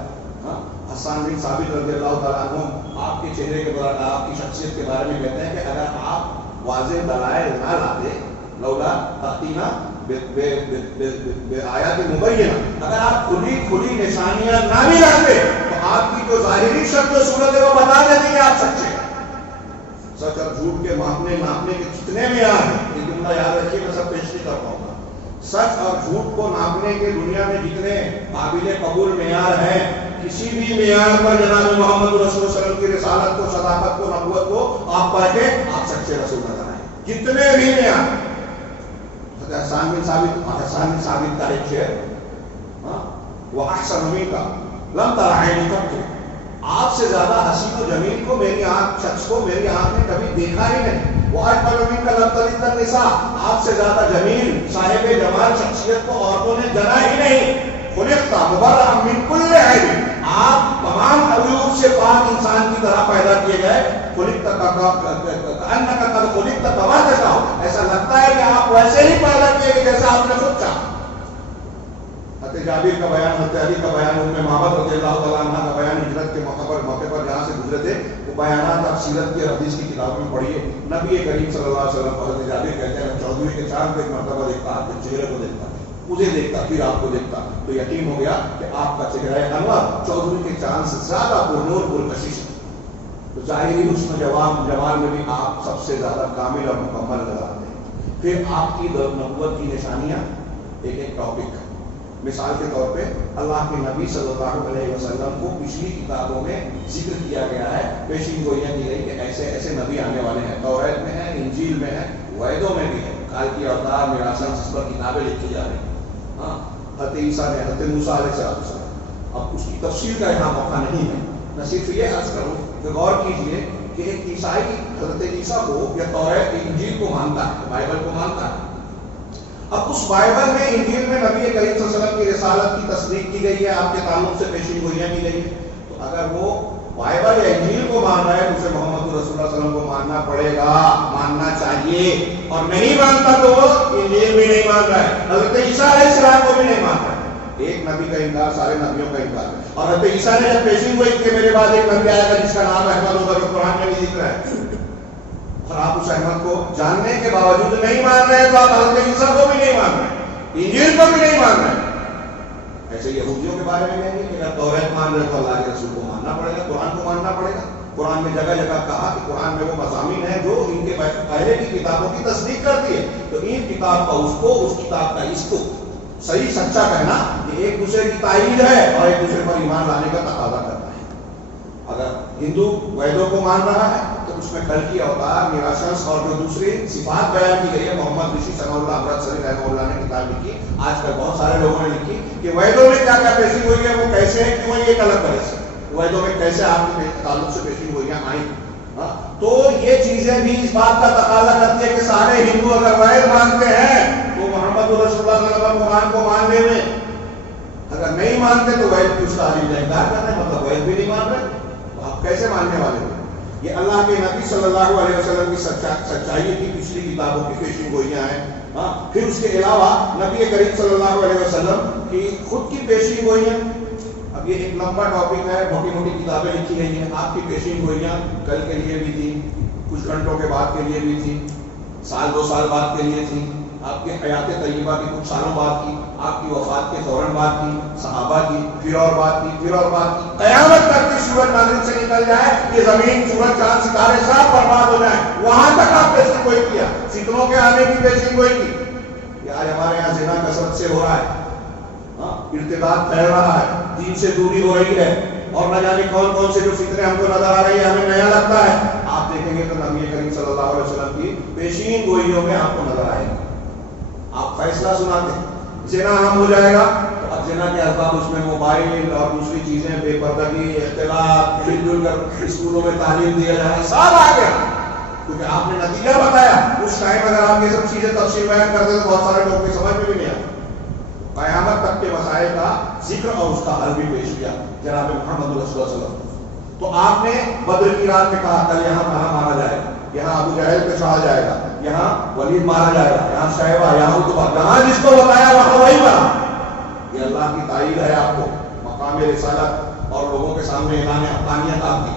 حسان بن ثابت رضی اللہ تعالیٰ عنہ آپ کے چہرے کے بارے، آپ کی شخصیت کے بارے میں کہتے ہیں کہ اگر آپ واضح دلائل نہ لاتے، لولا تأتینا بآیات مبینہ، اگر آپ کھلی نشانیاں نہ بھی لاتے تو آپ کی جو ظاہری شکل و صورت ہے وہ بتا دیتی کہ آپ سچے۔ سچ اور جھوٹ کے ناپنے کے کتنے معیار ہیں، یہ جملہ یاد رکھیے، میں سب پیش نہیں کر پاؤں گا۔ سچ اور جھوٹ کو ناپنے کے دنیا میں جتنے قابل قبول معیار ہیں، کسی بھی معیار پر جناب محمد رسول اللہ صلی اللہ علیہ وسلم کی رسالت کو، صداقت کو، نبوت کو آپ پا کے آپ سچے رسول نظر آئیں، جتنے بھی معیار۔ حسان بن ثابت کا ایک شعر، وہ احسن منک لم تر عینی قط، آپ سے زیادہ حسین و جمیل کو میری آنکھ، شخص کو میری آنکھ نے کبھی دیکھا ہی نہیں۔ وہ اجمل منک لم تلد النساء، آپ سے زیادہ جمیل صاحب جمال شخصیت کو عورتوں نے جنا ہی نہیں۔ خلقت مبرأ من کل عیب، آپ تمام عیوب سے پاک انسان کی طرح پیدا کیے گئے۔ خلقت کأنک قد خلقت کما تشاء، ایسا لگتا ہے کہ آپ ویسے ہی پیدا کیے گئے جیسا آپ نے خود چاہا۔ حضرت جابر کا بیان، حضرت علی کا بیان، ام محمد رضی اللہ تعالیٰ عنہ کا بیان، ہجرت کے موقع پر جہاں سے گزرے تھے، وہ بیانات آپ سیرت کی حدیث کی کتابوں میں پڑھیے۔ نبی کریم صلی اللہ علیہ وسلم کو حضرت جابر کہتے ہیں، چودھویں کے چاند کو ایک مرتبہ دیکھتا، آپ کے چہرے کو دیکھتا، مجھے دیکھتا، پھر آپ کو دیکھتا، تو یقین ہو گیا کہ آپ کا چہرہ انور چودھویں کے چاند سے زیادہ پرنور پرکشش ہے۔ تو ظاہری حسن جمال میں بھی آپ سب سے زیادہ کامل اور مکمل نظر آتے ہیں۔ پھر آپ کی نبوت کی نشانیاں، ایک ایک ٹاپک۔ مثال کے طور پہ اللہ کے نبی صلی اللہ علیہ وسلم کو پچھلی کتابوں میں ذکر کیا گیا ہے، پیشین گوئیاں کی گئی کہ ایسے ایسے نبی آنے والے ہیں، توریت میں ہے، انجیل میں ہے، ویدوں میں بھی ہے، کال کی اوتار میراثاں جس پر کتابیں لکھی جا رہی ہیں۔ حضرت عیسیٰ نے، حضرت موسیٰ علیہ السلام، اب اس کی تفصیل کا یہاں موقع نہیں ہے، میں صرف یہ عرض کروں کہ غور کیجئے کہ ایک عیسائی حضرت عیسیٰ کو یا توریت کی انجیل کو مانتا ہے، بائبل کو مانتا ہے۔ اب اس بائبل میں، انجیل میں نبی کریم صلی اللہ علیہ وسلم کی رسالت کی تصدیق کی گئی ہے، آپ کے تعلق سے پیشین گوئیاں کی گئی ہیں، تو اگر وہ بائبل یا انجیل کو مان رہا ہے تو اسے محمد رسول اللہ صلی اللہ علیہ وسلم کو ماننا پڑے گا، ماننا چاہیے، اور نہیں مانتا تو وہ انجیل بھی نہیں مان رہا ہے، حضرت عیسیٰ علیہ السلام کو بھی نہیں مان رہا ہے۔ ایک نبی کا انکار سارے نبیوں کا انکار ہے، اور حضرت عیسیٰ نے جب پیشین گوئی کہ میرے بعد ایک نبی آئے گا جس کا نام احمد ہوگا جو قرآن میں بھی ذکر ہے، اور آپ اس احمد کو جاننے کے باوجود نہیں مان رہے ہیں تو آپ حضرت عیسیٰ کو بھی نہیں مان رہے، انجیل کو بھی نہیں مان رہے۔ ایسے یہودیوں کے بارے میں کہیں گے کہ اگر توریت مان رہے تو اللہ کے رسول کو ماننا پڑے گا، قرآن کو ماننا پڑے گا۔ قرآن میں جگہ جگہ کہا کہ قرآن میں وہ مضامین ہیں جو ان کے پہلے کی کتابوں کی تصدیق کرتی ہے، تو ان کتاب کا اس کو، اس کتاب کا اس کو صحیح سچا کہنا یہ ایک دوسرے کی تائید ہے اور ایک دوسرے پر ایمان لانے کا تقاضا کرتا ہے۔ اگر ہندو ویدوں کو مان رہا ہے تو اس میں کل کی اوتار، میراشنس اور جو دوسری صفات بیان کی گئی ہے، محمد رشی ثنا اللہ امرتسری رحمہ اللہ نے کتاب لکھی، آج کل بہت سارے لوگوں نے لکھی کہ ویدوں میں کیا کیا پیشی ہوئی ہے، وہ کیسے ہے، کیوں ایک الگ طرح سے ویدوں میں کیسے آپ کے تعلق سے پیشی ہوئیاں آئیں، تو یہ چیزیں بھی اس بات کا تقاضا کرتی ہے کہ سارے ہندو اگر وید مانتے ہیں تو محمد رسول اللہ صلی اللہ علیہ وسلم قرآن کو مان لے میں، اگر نہیں مانتے تو وید کی اس تعلیم کا انکار کر رہے ہیں، مطلب وید بھی نہیں مان رہے، تو آپ کیسے ماننے والے ہیں؟ یہ اللہ کے نبی صلی اللہ علیہ وسلم کی سچائی کی پچھلی کتابوں کی پیشین گوئیاں ہیں۔ پھر اس کے علاوہ نبی کریم صلی اللہ علیہ وسلم کی خود کی پیشین گوئیاں، اب یہ ایک لمبا ٹاپک ہے، موٹی موٹی کتابیں لکھی گئی ہیں، آپ کی پیشین گوئیاں کل کے لیے بھی تھی، کچھ گھنٹوں کے بعد کے لیے بھی تھی، سال دو سال بعد کے لیے تھی، آپ کی حیات طیبہ کی کچھ سالوں بعد کی، آپ کی وفات کے فوراً بعد کی، صحابہ کی، پھر اور بات کی، پھر اور بات کی، قیامت تک کی سورج نازل سے نکل جائے، یہ زمین سورج چاند ستارے سب برباد ہو جائیں، وہاں تک آپ پیشین گوئی کیا، فتنوں کے آنے کی پیشین گوئی کی۔ یہ آج ہمارے یہاں زنا کثرت سے ہو رہا ہے، ارتداد پھیل رہا ہے، دین سے دوری ہو رہی ہے، اور نہ جانے کون کون سے جو فتنے ہم کو نظر آ رہی ہے، ہمیں نیا لگتا ہے، آپ دیکھیں گے تو نبی کریم صلی اللہ علیہ وسلم کی پیشین گوئیوں میں آپ کو نظر آئے گا۔ آپ فیصلہ سناتے ہیں زنا عام ہو جائے گا تو اب زنا کے اسباب اس میں موبائل اور دوسری چیزیں، بے پردگی، اختلاط، مل جل کر اسکولوں میں تعلیم دیا جائے، سب آ گیا، کیونکہ آپ نے نتیجہ بتایا۔ اس ٹائم اگر آپ یہ سب چیزیں تفصیل بیان کرتے تو بہت سارے لوگ کی سمجھ میں بھی نہیں آتے۔ قیامت تک کے مسائل کا ذکر اور اس کا حل بھی پیش کیا جناب محمد رسول اللہ صلی اللہ علیہ وسلم۔ تو آپ نے بدر کی رات میں کہا کل یہاں کہاں مارا جائے گا، یہاں ابو جہل پہ چڑھا جائے گا، یہاں ولید مارا جائے گا، یہاں شیبہ، یہاں اتبا، جہاں جس کو بتایا وہاں وہی مرا۔ یہ اللہ کی تائید ہے آپ کو، مقام رسالت اور لوگوں کے سامنے اعلان حقانیت آپ کی۔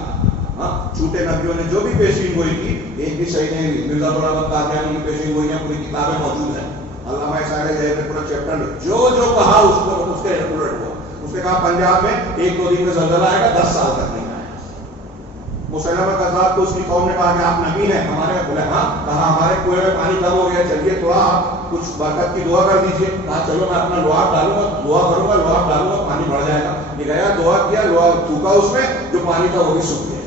جھوٹے نبیوں نے جو بھی پیشین گوئی کی ایک بھی صحیح نہیں ہوئی۔ مرزا غلام احمد قادیانی کی پیشین گوئیاں پوری کتابیں موجود ہیں، علامہ اسحاق زاہد نے پورا چیپٹر جو کہا اس کو اس کے الٹ ہوا۔ اس نے کہا پنجاب میں ایک دو دن میں زلزلہ آئے گا، 10 سال تک نہیں آیا۔ مسلمہ کذاب کو اس کی قوم نے کہا کہ آپ نبی ہیں ہمارے، بولے ہاں، کہا ہمارے کنویں میں پانی کم ہو گیا، چلیے تھوڑا آپ کچھ برکت کی دعا کر دیجیے۔ کہا چلو میں اپنا لوہا ڈالوں گا، دعا کروں گا، لوہا ڈالوں گا، پانی بڑھ جائے گا۔ یہ گیا، دعا کیا، لوہا تھوکا اس میں، جو پانی تھا وہ بھی سوکھ گیا۔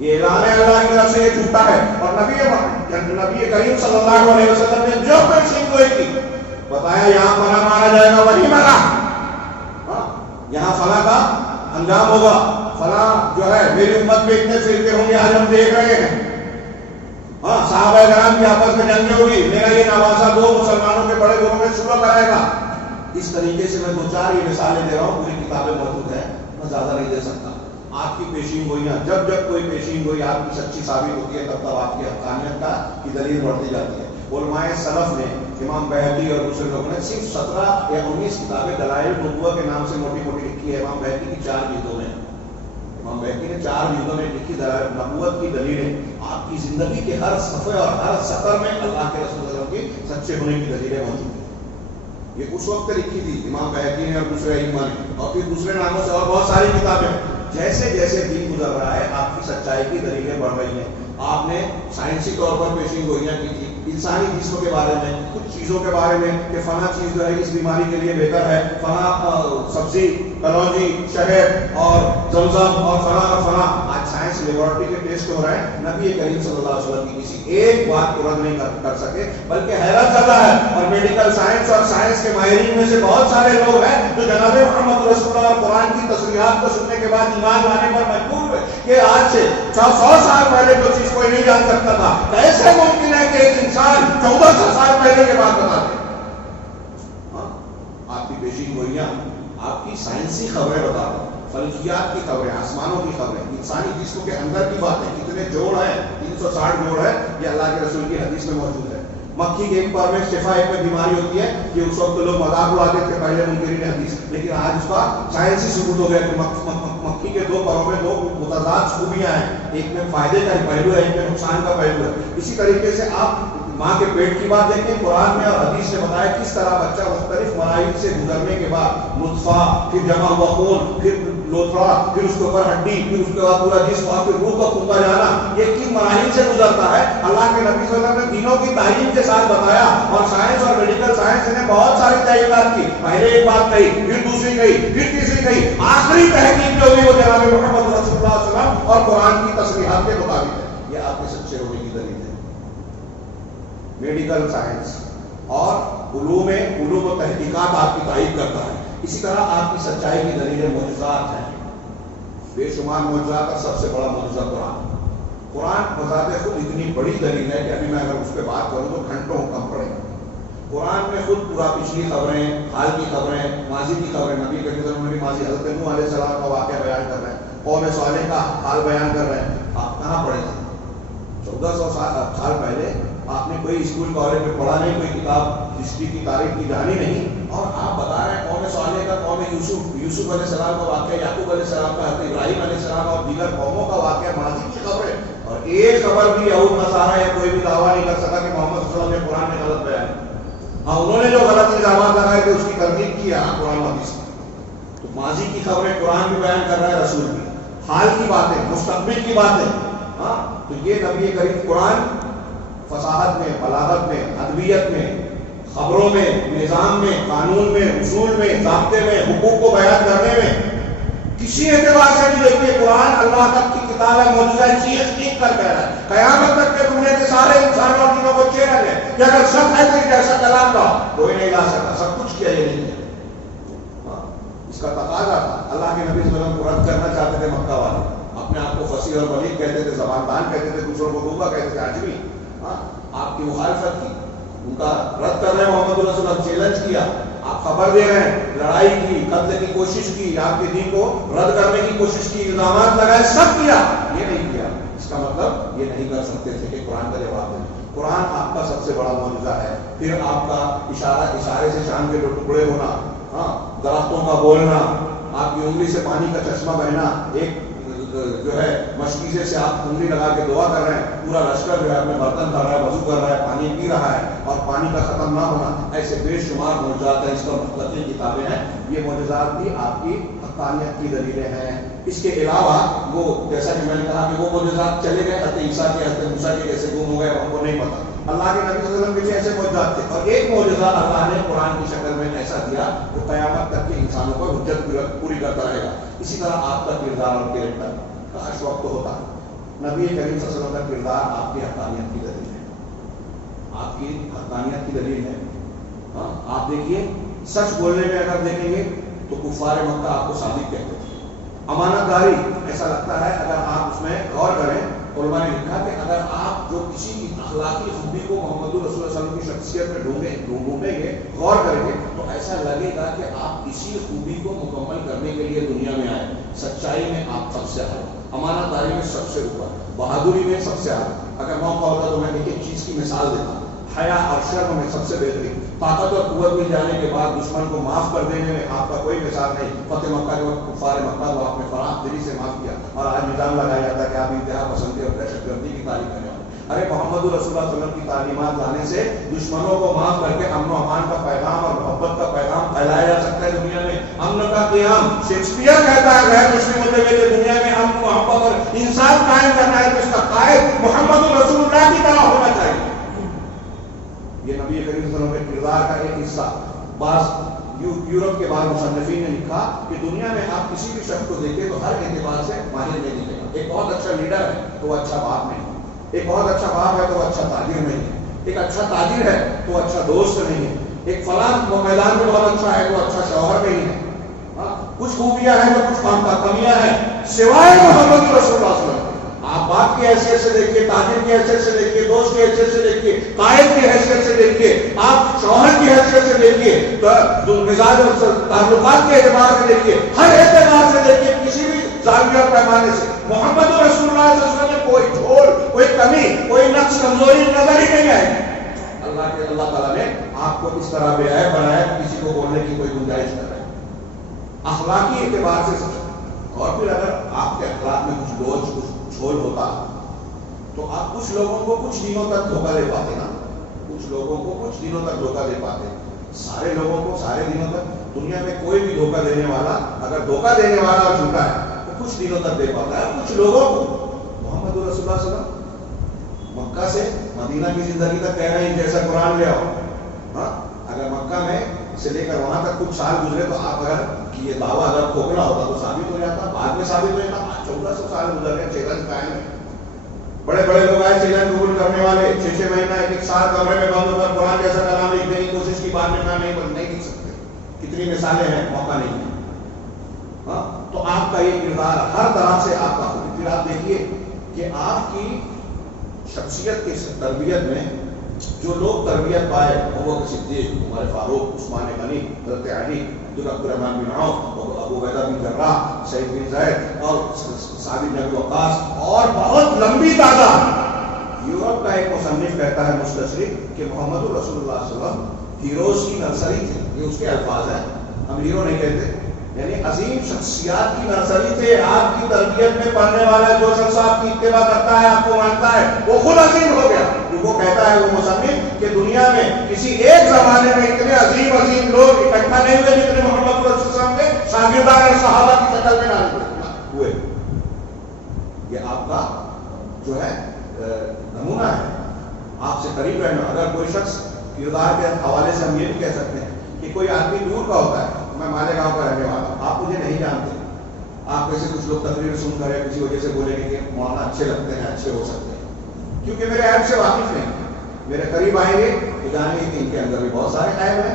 یہ اعلان ہے اللہ کی طرف سے، یہ جھوٹا ہے۔ اور نبی کریم صلی اللہ علیہ وسلم نے جو پیشین گوئی کی، بتایا یہاں فلاں مارا جائے گا، وہی مرا، یہاں فلاں کا انجام ہوگا، فلاں جو ہے میری امت میں اتنے فرقے ہوں گے، آج ہم دیکھ رہے ہیں۔ صحابہ کرام کی آپس میں جنگیں ہوگی، میرا یہ نوازہ دو مسلمانوں کے بڑے گروہ میں صلح کرائے گا۔ اس طریقے سے میں دو چار یہ مثالیں دے رہا ہوں، پوری کتابیں موجود ہیں، میں زیادہ نہیں دے سکتا۔ آپ کی پیشین گوئیاں، جب جب کوئی پیشین گوئی آپ کی سچی ثابت ہوتی ہے تب تب آپ کی حقانیت کا کی دلیل بڑھتی جاتی ہے۔ علماء سلف نے، امام بہقی اور دوسرے لوگوں نے صرف 17 یا 19 کتابیں دلائل النبوہ کے نام سے موٹی موٹی لکھی ہے۔ امام بہقی کی 4 جلدوں میں، امام بہقی نے 4 جلدوں میں لکھی دلائل نبوت کی دلیلیں، آپ کی زندگی کے ہر صفحے اور ہر سطر میں اللہ کے رسول صلی اللہ علیہ وسلم کی سچے ہونے کی دلیلیں موجود ہیں۔ یہ اس وقت لکھی تھی امام بہقی نے اور دوسرے ائمہ نے، اور پھر دوسرے ناموں سے اور بہت ساری کتابیں۔ جیسے جیسے دین گزر رہا ہے آپ کی سچائی کی دلیلیں بڑھ رہی ہیں۔ آپ نے سائنسی طور پر پیشین گوئیاں کی تھی انسانی جسم کے بارے میں، کچھ چیزوں کے بارے میں کہ فلاں چیز جو ہے اس بیماری کے لیے بہتر ہے، فلاں سبزی، کلونجی، شہد اور زمزم اور فلاں فلاں۔ آج سائنس لیبورٹری کے ٹیسٹ ہو رہے ہیں، نبی کریم صلی اللہ علیہ وسلم کی کسی ایک بات کو رد نہیں کر سکے، بلکہ حیرت زدہ ہے۔ اور میڈیکل سائنس اور سائنس کے ماہرین میں سے بہت سارے لوگ ہیں جو جناب محمد رسول اللہ اور قرآن کی تصریحات کو سننے کے بعد ایمان لانے پر مجبور ہوئے کہ آج سے 100 سال پہلے جو چیز کوئی نہیں جان سکتا تھا، کیسے ممکن ہے کہ ایک انسان 1400 سال پہلے کے بعد بتا دے۔ آپ کی پیشین گوئیاں آپ کی سائنسی خبریں بتا دیں، فلکیات کی خبریں، آسمانوں کی خبریں، انسانی جسم کے اندر کی باتیں، کتنے جوڑ ہیں، 360 جوڑ ہے، یہ اللہ کے رسول کی حدیث میں موجود ہے. مکھی کے ایک پر میں شفا ایک میں بیماری ہوتی ہے کہ اس وقت لوگ مذاق اڑاتے تھے پہلے منکرین حدیث، لیکن آج اس کا سائنسی ثبوت ہو گیا کہ مکھی کے 2 پروں میں 2 متضاد خوبیاں ہیں، ایک میں فائدے کا پہلو ہے، ایک میں نقصان کا پہلو ہے. اسی طریقے سے آپ ماں کے پیٹ کی بات دیکھیں، قرآن میں اور حدیث نے بتایا کس طرح بچہ مختلف مراحل سے گزرنے کے بعد نطفہ، پھر جمع ہوا خون، پھر لوتھڑا، پھر اس کے اوپر ہڈی، پھر اس کے بعد پورا جسم اور پھر روح کا پھونکا جانا، یہ کن مراحل سے گزرتا ہے. اللہ کے نبی صلی اللہ علیہ وسلم نے دینوں کی تعلیم کے ساتھ بتایا، اور سائنس اور میڈیکل سائنس نے بہت ساری تحقیقات کی. پہلے ایک بات کہی، پھر دوسری کہی، پھر تیسری کہی، آخری تحقیق جو ہوئی وہ جناب محمد رسول اللہ صلی اللہ علیہ وسلم اور قرآن کی تصریحات کے مطابق ہے. یہ آپ کے سچے ہونے کی دلیل ہے. میڈیکل سائنس اور علوم و تحقیقات آپ کی تائید کرتا ہے. اسی طرح آپ کی سچائی کی دلیلیں معجزات ہیں، بے شمار معجزات، اور سب سے بڑا معجزہ قرآن. قرآن بذات خود اتنی بڑی دلیل ہے کہ ابھی میں اگر اس پہ بات کروں تو گھنٹوں کم پڑے گا. قرآن میں خود پورا پچھلی خبریں، حال کی خبریں، ماضی کی خبریں، نبی کریم صلی اللہ علیہ وسلم ماضی حضرت نوح علیہ السلام کا واقعہ بیان کر رہے ہیں، قوم صالح کا حال بیان کر رہے ہیں. آپ کہاں پڑھے تھے؟ 1400 سال پہلے آپ نے کوئی اسکول کالج میں پڑھا نہیں، کوئی کتاب ہسٹری کی تاریخ کی جانی نہیں، اور آپ بتا رہے ہیں قوم صالح کا، قوم یوسف علیہ السلام کا واقعہ، یعقوب علیہ السلام کا، حضرت ابراہیم علیہ السلام اور دیگر قوموں کا واقعہ، ماضی کی خبریں. اور ایک خبر بھی یہود نصارہ یا کوئی بھی دعویٰ نہیں کر سکا کہ محمد صلی اللہ علیہ وسلم نے قرآن میں غلط بیان. ہاں انہوں نے جو غلط الزامات لگائے تھے اس کی تردید کی ہے قرآن حدیث. تو ماضی کی خبریں قرآن بھی بیان کر رہا ہے، رسول بھی، حال کی باتیں، مستقبل کی باتیں. ہاں تو یہ نبی کریم قرآن فصاحت میں، بلاغت میں، ادبیت میں، خبروں میں، نظام میں، قانون میں، اصول میں، ضابطے میں، حقوق کو بیان کرنے میں کسی اعتبار سے بھی دیکھیے قرآن اللہ تک کی کتاب ہے، معجزہ چیخ چیخ کر کہہ رہا ہے قیامت تک کے دنیا کے سارے انسانوں اور جنوں کو چیلنج ہے کہ اگر سب ہے تو ایسا کلام کا کوئی نہیں لا سکتا، سب کچھ کیا یہ نہیں ہے. اس کا تقاضا تھا. اللہ کے نبی صلی اللہ علیہ وسلم کو رد کرنا چاہتے تھے مکہ والے، اپنے آپ کو فصیح اور بلیغ کہتے تھے، زبان دان کہتے تھے، دوسروں کو گونگا کہتے تھے، عجمی. آپ کی مخالفت کی، ان کا رد کر رہے ہیں. محمد اللہ صلی اللہ علیہ وسلم چیلنج کیا، آپ خبر دے رہے ہیں، لڑائی کی، قتل کی کوشش کی، آپ کے دین کو رد کرنے کی کوشش کی، الزامات لگائے، سب کیا، یہ نہیں کیا. اس کا مطلب یہ نہیں کر سکتے تھے کہ قرآن کا جواب دیں. قرآن آپ کا سب سے بڑا معجزہ ہے. پھر آپ کا اشارے سے چاند کے ٹکڑے ہونا، درختوں کا بولنا، آپ کی انگلی سے پانی کا چشمہ بہنا، ایک جو ہے مشکیزے سے آپ انگلی لگا کے دعا کر رہے ہیں، پورا لشکر جو ہے اپنے برتن کر رہا ہے، وضو کر رہا ہے، پانی پی رہا ہے، اور پانی کا ختم نہ ہونا. ایسے بے شمار معجزات ہیں، اس کا مختلف کتابیں ہیں. یہ معجزات بھی آپ کی حقانیت کی دلیلیں ہیں. اس کے علاوہ وہ جیسا کہ میں نے کہا کہ وہ معجزات چلے گئے، حضرت عیسیٰ کے، حضرت موسیٰ کے کیسے گم ہو گئے ہم کو نہیں پتا. اللہ کے نبی صلی اللہ علیہ وسلم کے ایسے معجزات تھے، اور ایک معجزہ اللہ نے قرآن کی شکل میں ایسا دیا جو قیامت تک کے انسانوں پر حجت پوری کرتا رہے گا. اسی طرح آپ کا کردار اور کریکٹر کاش وقت ہوتا. نبی کریم صلی اللہ علیہ وسلم کا کردار آپ کی حقانیت کی دلیل ہے، آپ کی حقانیت کی دلیل ہے. آپ دیکھیے، سچ بولنے میں اگر دیکھیں گے تو کفار مکہ آپ کو صادق کہتے تھے. امانت داری ایسا لگتا ہے اگر آپ اس میں غور کریں، علماء نے لکھا کہ اگر آپ جو کسی اخلاقی خوبی کو محمد رسول اللہ صلی اللہ علیہ وسلم کی شخصیت میں ڈھونڈیں گے، غور کریں گے، تو ایسا لگے گا کہ آپ اسی خوبی کو مکمل کرنے کے لیے دنیا میں آئے. سچائی میں آپ سب سے اعلیٰ، امانت داری میں سب سے اوپر، بہادری میں سب سے اعلیٰ. اگر موقع ہوتا تو میں ایک ایک چیز کی مثال دیتا ہوں. حیا اور شرم میں سب سے بہترین، طاقت اور قوت مل جانے کے بعد دشمن کو معاف کر دینے میں آپ کا کوئی مثال نہیں. فتح مکہ کے وقت کفار مکہ کو آپ نے فراخ دلی سے معاف کیا، اور آج نظام لگایا جاتا ہے کہ آپ انتہا پسندی اور دہشت گردی کی تعریف کریں. ارے محمد رسول اللہ صلی اللہ علیہ وسلم کی تعلیمات لانے سے دشمنوں کو معاف کر کے امن و امان کا پیغام اور محبت کا پیغام پھیلایا جا سکتا ہے دنیا میں. امن کا قیام، شیکسپیئر کہتا ہے غیر مسلموں کے لیے دنیا میں امن محبت اور انصاف قائم کرنا ہے تو اس کا قائد محمد رسول اللہ کی طرح ہونا چاہیے. یہ نبی کریم صلی اللہ علیہ وسلم کے کردار کا ایک حصہ. بعض یورپ کے بعض مصنفین نے لکھا کہ دنیا میں آپ کسی بھی شخص کو دیکھیں تو ہر اعتبار سے ماہر نہیں دکھے گا. ایک بہت اچھا لیڈر ہے تو وہ اچھا باپ نہیں ہے، ایک بہت اچھا باپ ہے تو وہ اچھا تاجر نہیں ہے، ایک اچھا تاجر ہے تو وہ اچھا دوست نہیں ہے، ایک فلاں میدان میں بہت اچھا ہے تو اچھا شوہر نہیں ہے. کچھ خوبیاں ہیں تو کچھ کمیاں ہیں، سوائے محمد رسول اللہ صلی اللہ علیہ وسلم. آپ باپ کی حیثیت سے دیکھیے، تاجر کی حیثیت سے دیکھیے، دوست کی حیثیت سے دیکھیے، قائد کی حیثیت سے دیکھیے، آپ شوہر کی حیثیت سے دیکھیے، مزاج اور تعلقات کے اعتبار سے دیکھیے، ہر اعتبار سے دیکھیے پیمانے سے محمد رسول اللہ صلی اللہ علیہ وسلم میں کوئی جھول، کوئی کمی، کوئی نقص کمزوری نظر ہی نہیں آئی۔ اللہ تعالیٰ نے آپ کو اس طرح بے عیب بنایا کہ کسی کو بولنے کی کوئی گنجائش نہ رہے، اخلاقی اعتبار سے سب۔ اور پھر اگر آپ کے اخلاق میں کچھ لوچ، کچھ جھول ہوتا تو آپ کچھ لوگوں کو کچھ دنوں تک دھوکہ دے پاتے نا، کچھ لوگوں کو کچھ دنوں تک دھوکہ دے پاتے۔ سارے لوگوں کو سارے دنوں تک دنیا میں کوئی بھی دھوکہ دینے والا، اگر دھوکہ دینے والا اور جھوٹا ہے تو کچھ دنوں تک دے پاتا ہے۔ کچھ لوگوں کو محمد رسول اللہ صلی اللہ علیہ وسلم مکہ سے مدینہ کی زندگی تک کہہ رہے ہیں جیسا قرآن لے آؤ، ہاں اگر مکہ میں سے لے کر وہاں تک کچھ سال گزرے تو آپ اگر یہ دعویٰ اگر کھوکھلا ہوتا تو ثابت ہو جاتا، بعد میں ثابت ہو جاتا۔ 1400 سال گزر گئے، چیلنج قائم ہے۔ بڑے بڑے لوگ آئے چیلنج قبول کرنے والے، 6 مہینہ 1 سال کمرے میں بند ہو کر قرآن جیسا کلام لکھنے کی کوشش کی، بعد میں کہا نہیں لکھ سکتے۔ کتنی مثالیں ہیں، موقع نہیں ہے۔ ہاں تو آپ کا یہ کردار ہر طرح سے آپ کا، پھر آپ دیکھیے کہ آپ کی شخصیت کی تربیت میں جو لوگ تربیت پائے، ابو بکر صدیق، عمر فاروق، عثمان غنی، حضرت علی، عبد الرحمن بن عوف، ابو عبیدہ بن جراح، سعید بن زید اور سعد بن ابی وقاص، اور بہت لمبی تعداد۔ یورپ کا ایک مصنف کہتا ہے مستشرق کہ محمد رسول اللہ صلی اللہ علیہ وسلم ہیروز کی نرسری تھے، یہ اس کے الفاظ ہیں، ہم ہیرو نہیں کہتے، یعنی عظیم شخصیات کی نرسری تھے۔ آپ کی تربیت میں پڑھنے والا جو شخص آپ کی اتباع کرتا ہے، آپ کو مانتا ہے، وہ خود عظیم ہو گیا۔ وہ کہتا ہے وہ مصنف کہ دنیا میں کسی ایک زمانے میں اتنے عظیم لوگ اکٹھا نہیں ہوئے جتنے محمد رسول اللہ کے شاگردان اور صحابہ کی شکل میں نازل ہوئے۔ یہ آپ کا جو ہے نمونہ ہے، آپ سے قریب رہنا۔ اگر کوئی شخص کردار کے حوالے سے ہم یہ بھی کہہ سکتے ہیں کہ کوئی آدمی دور کا ہوتا ہے، میں مالیگاؤں کا رہنے والا ہوں، آپ مجھے نہیں جانتے، آپ میں سے کچھ لوگ تقریر سن کر کسی وجہ سے بولیں گے کہ مولانا اچھے لگتے ہیں، اچھے ہو سکتے ہیں، کیونکہ میرے عیب سے واقف نہیں، میرے قریب آئیں گے تو جانیں گے کہ ان کے اندر بھی بہت سارے عیب ہیں۔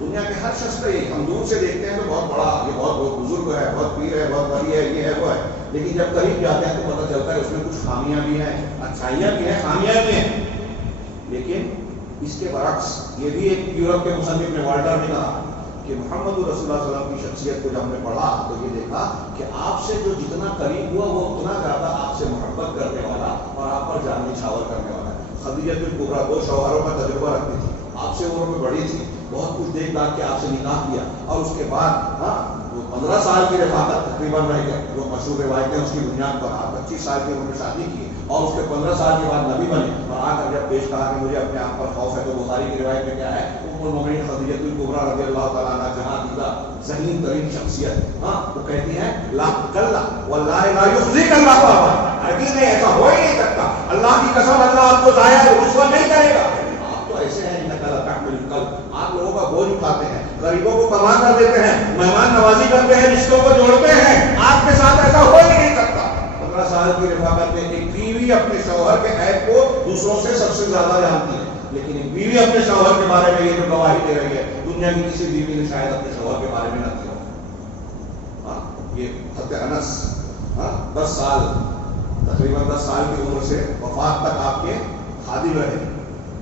دنیا کے ہر شخص پہ ہم دور سے دیکھتے ہیں تو بہت بڑا، یہ بہت بزرگ ہے، بہت پیر ہے، بہت بڑی ہے، یہ ہے وہ ہے، لیکن جب قریب جاتے ہیں تو پتہ چلتا ہے اس میں کچھ خامیاں بھی ہیں، اچھائیاں بھی ہیں، خامیاں بھی ہیں۔ لیکن اس کے برعکس یہ بھی ایک یورپ کے مصنف نے، والٹر نے کہا کہ محمد رسول اللہ صلی اللہ علیہ وسلم کی شخصیت کو جب ہم نے پڑھا تو یہ دیکھا کہ آپ سے جو جتنا قریب ہوا وہ اتنا زیادہ آپ سے محبت کرنے والا اور آپ پر جان نچھاور کرنے والا ہے۔ خدیجہ الکبریٰ 2 شوہروں کا تجربہ رکھتی تھی، آپ سے عمر میں بڑی تھی، بہت کچھ دیکھ داکھ کے آپ سے نکاح کیا، اور اس کے بعد 15 سال کی رفاقت تقریباً رہ گئے، جو مشہور روایتیں اس کی بنیاد پر آپ 25 سال کی عمر میں شادی کی، اور اس کے 15 سال کے بعد نبی بنے، اور آ کر جب پیش کہا کہ مجھے اپنے آپ پر خوف ہے، تو بخاری کی روایت میں کیا ہے، ام المؤمنین خدیجہ الکبریٰ رضی اللہ تعالیٰ عنہا، جہاں دیدہ ذہین ترین شخصیت، وہ کہتی ہیں لا کلا واللہ لا یخزیک اللہ ابدا، ہرگز نہیں، ایسا ہو ہی نہیں سکتا، اللہ کی قسم اللہ آپ کو ضائع رسوا نہیں کرے گا۔ آپ تو ایسے ہیں انک لا تحمل القلب، آپ لوگوں کا بوجھ اٹھاتے ہیں، غریبوں کو کما کر دیتے ہیں، مہمان نوازی کرتے ہیں، رشتوں کو جوڑتے ہیں، آپ کے ساتھ ایسا ہو ہی نہیں سکتا۔ 15 سال کی رفاقت میں ایک بیوی اپنے شوہر کے عیب کو دوسروں سے سب سے زیادہ جانتی ہے، لیکن ایک بیوی اپنے شوہر کے بارے میں یہ جو گواہی دے رہی ہے، دنیا کی کسی بیوی نے شاید اپنے شوہر کے بارے میں نہ دیا۔ یہ حضرت انس 10 سال، تقریباً 10 سال کی عمر سے وفات تک آپ کے خادم رہے،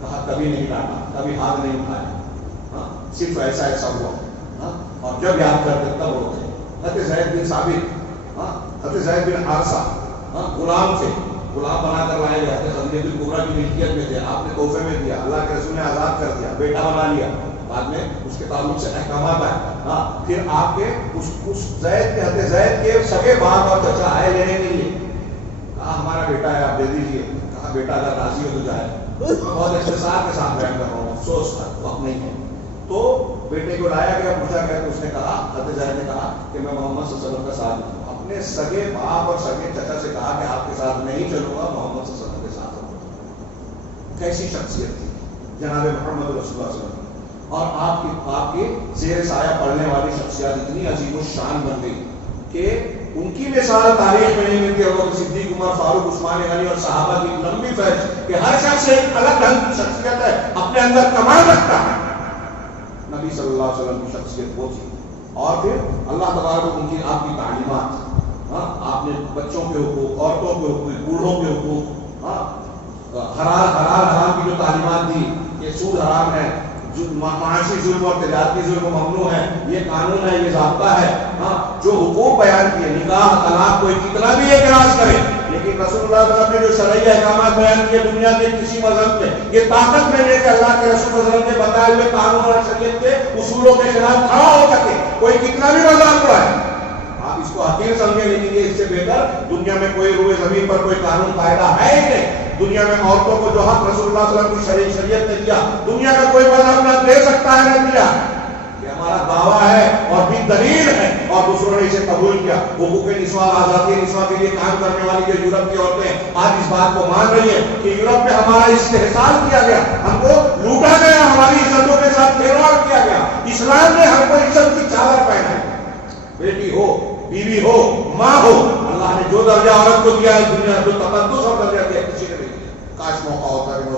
کہا کبھی نہیں ڈانٹا، کبھی ہاتھ نہیں اٹھایا، صرف ایسا ہوا، اور جب یاد کرتے تب روتے۔ حضرت زید بن ثابت، حضرت زید بن حارثہ غلام تھے، غلام بنا کر لائے گئے، حضرت خدیجہ الکبریٰ کی ملکیت میں تھے، آپ نے تحفے میں دیا، اللہ کے رسول نے آزاد کر دیا، بیٹا بنا لیا، بعد میں اس کے تعلق سے احکامات آئے، پھر آپ کے اس زید کے، حضرت زید کے سگے باپ اور چچا آئے لینے کے لیے، کہا ہمارا بیٹا ہے آپ دے دیجیے، کہا بیٹا اگر راضی ہو تو جائے، بہت اختصار کے ساتھ بیان کر رہا ہوں، افسوس تھا وقت نہیں ہے، تو بیٹے کو لایا گیا، پوچھا گیا تو اس نے کہا، حضرت زید نے کہا کہ میں محمد صلی اللہ علیہ وسلم کا ساتھ دوں، اپنے سگے باپ اور سگے چچا سے کہا کہ آپ کے ساتھ نہیں چلوں گا، محمد صلی اللہ علیہ وسلم کے ساتھ ہوں۔ کیسی شخصیت تھی جناب محمد رسول اللہ صلی اللہ علیہ وسلم، اور آپ کی زیر سایہ پڑھنے والی شخصیات اتنی عظیم الشان بن گئی کہ ان کی مثال تاریخ میں نہیں ملتی، ابو بکر صدیق، عمر فاروق، عثمان غنی اور صحابہ کی لمبی فہرست کہ ہر شخص ایک الگ ڈھنگ کی شخصیت ہے، اپنے اندر کمال رکھتا ہے۔ نبی صلی اللہ علیہ وسلم کی شخصیت وہ تھی، اور پھر اللہ تبارک ان کی آپ کی تعلیمات، آپ نے بچوں کے حقوق، عورتوں کے حقوق، بوڑھوں کے حقوق، حرام کی جو تعلیمات دی کہ سود حرام ہے، معاشی ظلم اور تجارتی ظلم ممنوع ہے، یہ قانون ہے، یہ ضابطہ ہے. ہاں جو حقوق بیان کیے، نکاح طلاق کوئی کتنا بھی اعتراض کرے، لیکن رسول اللہ صلی اللہ علیہ وسلم نے جو شرعی احکامات بیان کیے دنیا کے کسی مذہب میں یہ طاقت نہیں ہے کہ اللہ کے رسول صلی اللہ علیہ وسلم نے بتائے ہوئے قانون اور شریعت کے اصولوں کے خلاف کھڑا ہو سکے، کوئی کتنا بھی مذہب کو ہے. آپ اس کو حقیر سمجھیں، لیکن یہ اس سے بہتر دنیا میں کوئی روئے زمین پر کوئی قانون قاعدہ ہے ہی نہیں. دنیا میں عورتوں کو جو حق رسول اللہ صلی اللہ علیہ وسلم کی شریعت نے دیا، دنیا کا کوئی مذہب نہ دے سکتا ہے نہ دیا. یہ ہمارا دعویٰ ہے اور بھی دلیل ہے، اور دوسروں نے اسے قبول کیا. حقوق نسواں، آزادی نسواں کے لیے کام کرنے والی جو یورپ کی عورتیں آج اس بات کو مان رہی ہیں کہ یورپ میں ہمارا استحصال کیا گیا، ہم کو لوٹا گیا، ہماری عزتوں کے ساتھ کھلواڑ کیا گیا. اسلام نے ہم کو عزت کی چادر پہنائی. بیٹی ہو، بیوی ہو، ماں ہو، اللہ نے جو درجہ عورت کو دیا ہے دنیا جو تقدس اور درجہ دیا کسی نے نہیں دیا. کاش موقع ہوتا ہے کہ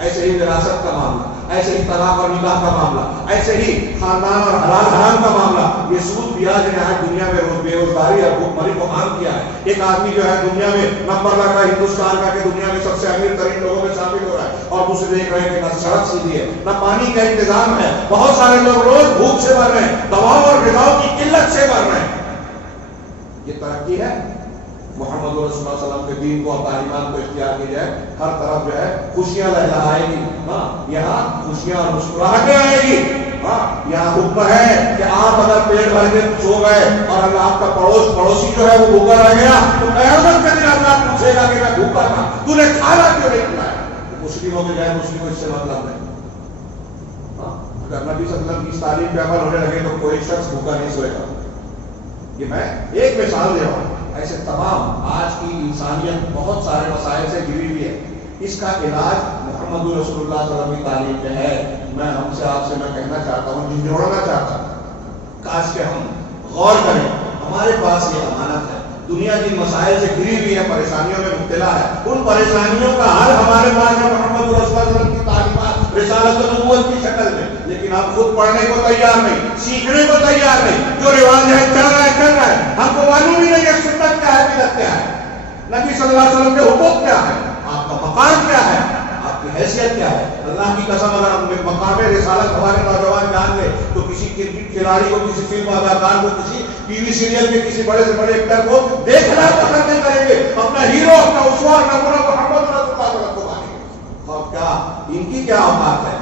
ایسے ہی وراثت کا معاملہ، ایسے ہی طلاق اور نکاح کا معاملہ، ایسے ہی خاندان اور حلال حرام کا معاملہ، یہ سود بیاج نے آج دنیا میں بے روزگاری اور بھوک مری کو عام کیا ہے. ایک آدمی جو ہے دنیا میں نمبر لگ رہا ہے ہندوستان کا کہ دنیا میں سب سے امیر ترین لوگوں میں شامل ہو رہا ہے، اور دوسرے دیکھ رہے ہیں کہ نہ سڑک سیدھی ہے، نہ پانی کا انتظام ہے. بہت سارے لوگ روز بھوک سے مر رہے ہیں، دواؤں اور غذاؤں کی قلت سے مر رہے ہیں. یہ ترقی ہے؟ محمد رسول اللہ صلی اللہ علیہ وسلم کے دین کو اور تعلیمات کو اختیار کی جائے، ہر طرف جو ہے خوشیاں لہلہائے گی. ہاں یہاں خوشیاں اور مسکراہٹیں آئے گی. ہاں یہاں حکم ہے کہ آپ اگر پیٹ بھر کے سو گئے اور اگر آپ کا پڑوسی جو ہے وہ بھوکا رہ گیا تو قیامت کے دن اللہ پوچھے گا کہ میں بھوکا تھا، تو نے کھانا کیوں نہیں کھلایا. مسلموں کے جائے مسلموں اس سے مطلب نہیں. اگر نبی صلی اللہ علیہ وسلم کی تعلیم پہ عمل ہونے لگے تو کوئی شخص بھوکا نہیں سوئے گا. یہ میں ایک مثال دے رہا ہوں. ایسے تمام آج کی انسانیت بہت سارے مسائل سے گری ہوئی ہے. اس کا علاج محمد رسول اللہ صلی اللہ علیہ وسلم کی تعلیم پہ ہے. میں ہم سے آپ سے میں کہنا چاہتا ہوں، جوڑنا چاہتا ہوں، کاش کہ ہم غور کریں. ہمارے پاس یہ امانت ہے، دنیا کی مسائل سے گری ہوئی ہے، پریشانیوں میں مبتلا ہے. ان پریشانیوں کا حل ہمارے پاس ہے محمد رسول اللہ صلی اللہ علیہ وسلم کی تعلیمات رسالت و نبوت کی شکل میں. لیکن ہم خود پڑھنے کو تیار نہیں، سیکھنے کو تیار نہیں. جو رواج ہے چل رہا ہے چل رہا ہے. ہم کو معلوم ہی نہیں ہے سنت کیا ہے، بدعت کیا ہے، نبی صلی اللہ علیہ وسلم کے حقوق کیا ہے، آپ کا مقام کیا ہے، آپ کی حیثیت کیا ہے. اللہ کی قسم اگر ہم مقام رسالت ہمارے نوجوان جان لے تو کسی کرکٹ کھلاڑی کو، کسی فلم اداکار کو، کسی ٹی وی سیریل کے کسی بڑے سے بڑے ایکٹر کو دیکھنا پسند نہیں کریں گے. اپنا ہیرو، اپنا اسوہ، نمونہ محمد رسول اللہ صلی اللہ علیہ وسلم کو مانیں گے. اور کیا ان کی کیا اوقات ہے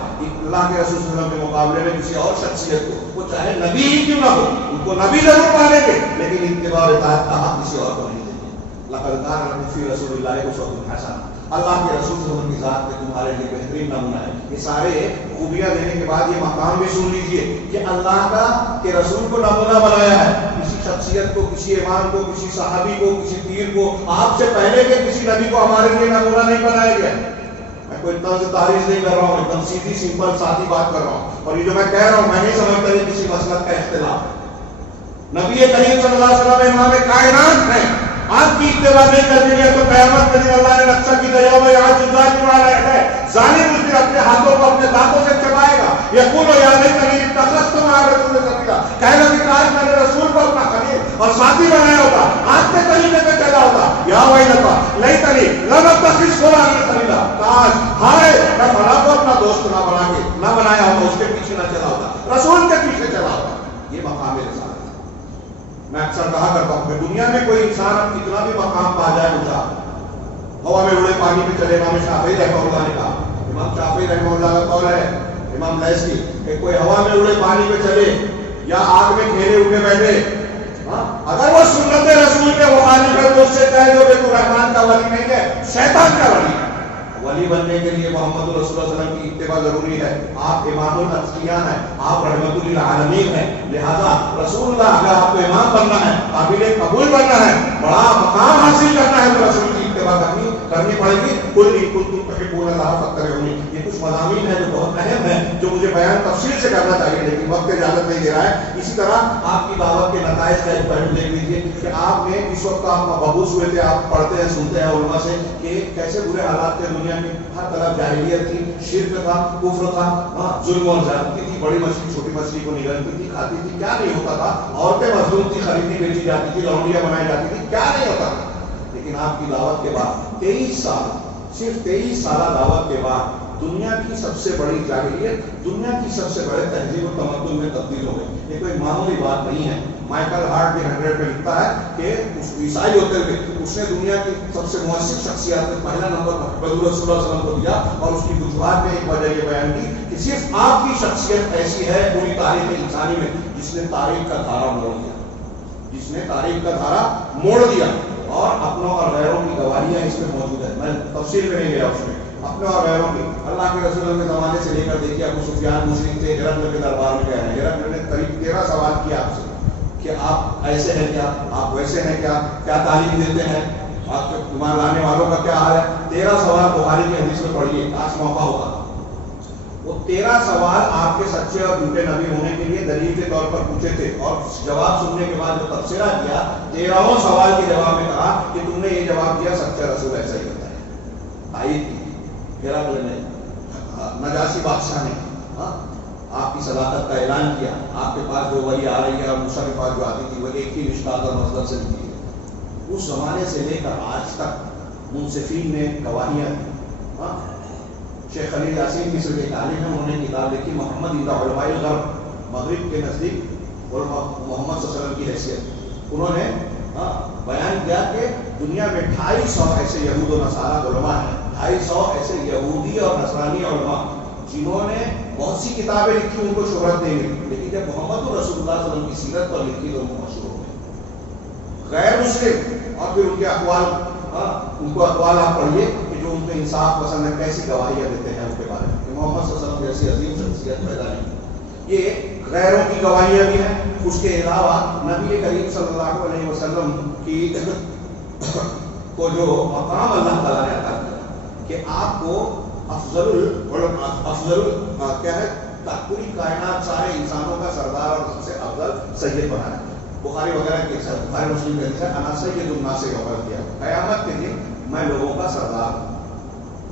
اللہ کے رسول صلی اللہ علیہ وسلم کے مقابلے میں کسی اور شخصیت کو، وہ چاہے نبی ہی کیوں نہ ہو، ان کو نبی ضرور مانیں گے، لیکن اتباع و اطاعت کا حق کسی اور کو نہیں دیں گے. لقد کان لکم فی رسول اللہ اسوۃ حسنہ. اللہ کے رسول صلی اللہ علیہ وسلم کی ذات میں تمہارے لیے بہترین نمونہ ہے. یہ سارے خوبیاں دینے کے بعد یہ مقام بھی سن لیجئے کہ اللہ کا کے رسول کو نمونہ بنایا ہے. کسی شخصیت کو، کسی امام کو، کسی صحابی کو، کسی پیر کو، آپ سے پہلے کے کسی نبی کو ہمارے لیے نمونہ نہیں بنایا گیا. میں کوئی طرز تعریف نہیں کر رہا ہوں، ایک دم سیدھی سمپل سادی بات کر رہا ہوں. اور یہ جو میں کہہ رہا ہوں میں نہیں سمجھتا یہ کسی مسلک کا اختلاف. نبی کریم صلی اللہ علیہ وسلم امام کائنات ہیں. آپ کی اتباع نہیں کرنے گے تو قیامت کے دن اللہ نے نقشہ کی طرح میں آج ظالم والا ہے، ظالم اس دن اپنے ہاتھوں کو اپنے دانتوں سے چبائے گا. یقول یا لیتنی اتخذت مع الرسول سبیلا. کہے گا کہ کاش میں نے رسول کو اپنا خلیل اور ساتھی بنایا ہوتا، آج کے طریقے پہ چلا ہوتا. یا ویلتا لیتنی لم اتخذ فلانا خلیلا. کاش ہائے میں فلاں کو اپنا دوست نہ بنا کے نہ بنایا ہوتا، اس کے پیچھے نہ چلا ہوتا، رسول کے پیچھے چلا ہوتا. یہ مقام رسالت. میں اکثر کہا کرتا ہوں کہ دنیا میں کوئی انسان اب کتنا بھی مقام پا جائے اونچا، ہوا میں اڑے پانی پہ چلے. امام شافعی رحمہ اللہ نے کہا، امام شافعی رحمہ اللہ کا قول ہے امام لیث کی کہ کوئی ہوا میں اڑے پانی پہ چلے یا آگ میں کھیلے اٹھے بیٹھے، اگر وہ سنت رسول کے مخالف ہے تو اس سے کہہ دو کہ تو رحمان کا ولی نہیں ہے، شیطان کا ولی ہے. ولی بننے کے لیے محمد رسول اللہ صلی اللہ علیہ وسلم کی اتباع ضروری ہے. آپ امام الاتقیاء ہیں، آپ رحمت للعالمین ہیں. لہذا رسول اللہ اگر آپ کو امام بننا ہے، قابل قبول بننا ہے، بڑا مقام حاصل کرنا ہے تو رسول کی اتباع کرنی پڑے گی. قل ان کنتم تحبون اللہ فاتبعونی. یہ کچھ مضامین ہیں جو بہت اہم ہیں، جو مجھے بیان تفصیل سے کرنا چاہیے لیکن وقت اجازت نہیں دے رہا ہے. اسی طرح آپ کی دعوت کے نتائج کا ایک پہلو دیکھ لیجیے کہ آپ نے اس وقت آپ مبعوث ہوئے تھے، آپ پڑھتے ہیں سنتے ہیں علماء سے کہ کیسے برے حالات تھے دنیا میں. ہر طرف جاہلیت تھی، شرک تھا، کفر تھا، ظلم اور زیادتی تھی. بڑی مچھلی چھوٹی مچھلی کو نگلتی تھی، کھاتی تھی، کیا نہیں ہوتا تھا. عورتیں مظلوم تھی، خریدی بیچی جاتی تھی، لونڈیاں بنائی جاتی تھی، کیا نہیں ہوتا تھا. لیکن آپ کی دعوت کے بعد 23 سال، صرف 23 سالہ دعوت کے بعد دنیا کی سب سے بڑی جاہلیت دنیا کی سب سے بڑے تہذیب و تمدن میں تبدیل ہو گئی. یہ کوئی معمولی بات نہیں ہے. مائیکل ہارٹ بھی 100 میں لکھتا ہے کہ اس عیسائی ہوتے ہوئے اس نے دنیا کی سب سے مؤثر شخصیات میں پہلا نمبر حضور رسول اللہ صلی اللہ علیہ وسلم کو دیا اور اس کی وجوہات میں ایک وجہ یہ بیان کی کہ صرف آپ کی شخصیت ایسی ہے پوری تاریخ انسانی میں جس نے تاریخ کا دھارا موڑ دیا, جس نے تاریخ کا دھارا موڑ دیا. اور اپنوں اور غیروں کی گواہیاں اس میں موجود ہیں. میں تفصیل میں نہیں گیا اس میں. اپنے اور غیروں کی اللہ کے رسول کے زمانے سے لے کر دیکھیے ابو سفیان مشرک تھے, ہرقل کے دربار میں گئے ہیں. ہرقل نے قریب 13 سوال کیا آپ سے کہ آپ ایسے ہیں کیا, آپ ویسے ہیں کیا, کیا تعلیم دیتے ہیں, آپ کے ایمان لانے والوں کا کیا حال ہے. 13 سوال بخاری کی حدیث میں پڑھیے, کاش موقع ہوگا. وہ 13 سوال آپ کے سچے اور جھوٹے نبی ہونے کے لیے دلیل کے طور پر پوچھے تھے, اور جواب سننے کے بعد جو تبصرہ کیا 13 سوال کے جواب میں کہا کہ تم نے یہ جواب دیا سچا رسول ایسا ہی ہوتا ہے. تائید کی ہرقل نے, نجاشی بادشاہ نے آپ کی صداقت کا اعلان کیا. آپ کے پاس جو وحی آ رہی ہے اور موسیٰ کے پاس جو آتی تھی وہ ایک ہی مشکات اور مصدر سے ملتی ہے. اس زمانے سے لے کر آج تک منصفین نے گواہیاں دی. شیخ خلیل یاسین مصر کے عالم ہیں, انہوں نے کتاب لکھی محمد عند علماء الغرب, مغرب کے نزدیک اور محمد صلی اللہ علیہ وسلم کی حیثیت. انہوں نے بیان کیا کہ دنیا میں 250 ایسے یہود و نصارہ علماء ہیں, 250 ایسے یہودی اور نصرانی علماء جنہوں نے بہت سی کتابیں لکھی, ان کو شہرت نہیں ملی, لیکن جب محمد رسول اللہ صلی اللہ علیہ وسلم کی سیرت پر لکھی تو وہ مشہور ہو گئے. غیر مسلم اور پھر ان کے اقوال, ان کو اقوال آپ پڑھیے کہ جو ان کو انصاف پسند ہے کیسی گواہیاں دیتے ہیں ان کے بارے میں کہ محمد صلی اللہ علیہ وسلم جیسی عظیم شخصیت پیدا نہیں. یہ غیروں کی گواہیاں بھی ہیں. اس کے علاوہ نبی کریم صلی اللہ علیہ وسلم کی کو جو مقام اللہ تعالیٰ نے عطا کیا کہ آپ کو افضل کیا ہے پوری کائنات سارے انسانوں کا سردار اور سب سے افضل سید بنایا. بخاری وغیرہ کے بخاری مسلم کے انا سید الناس یوم القیامہ, قیامت کے دن میں لوگوں کا سردار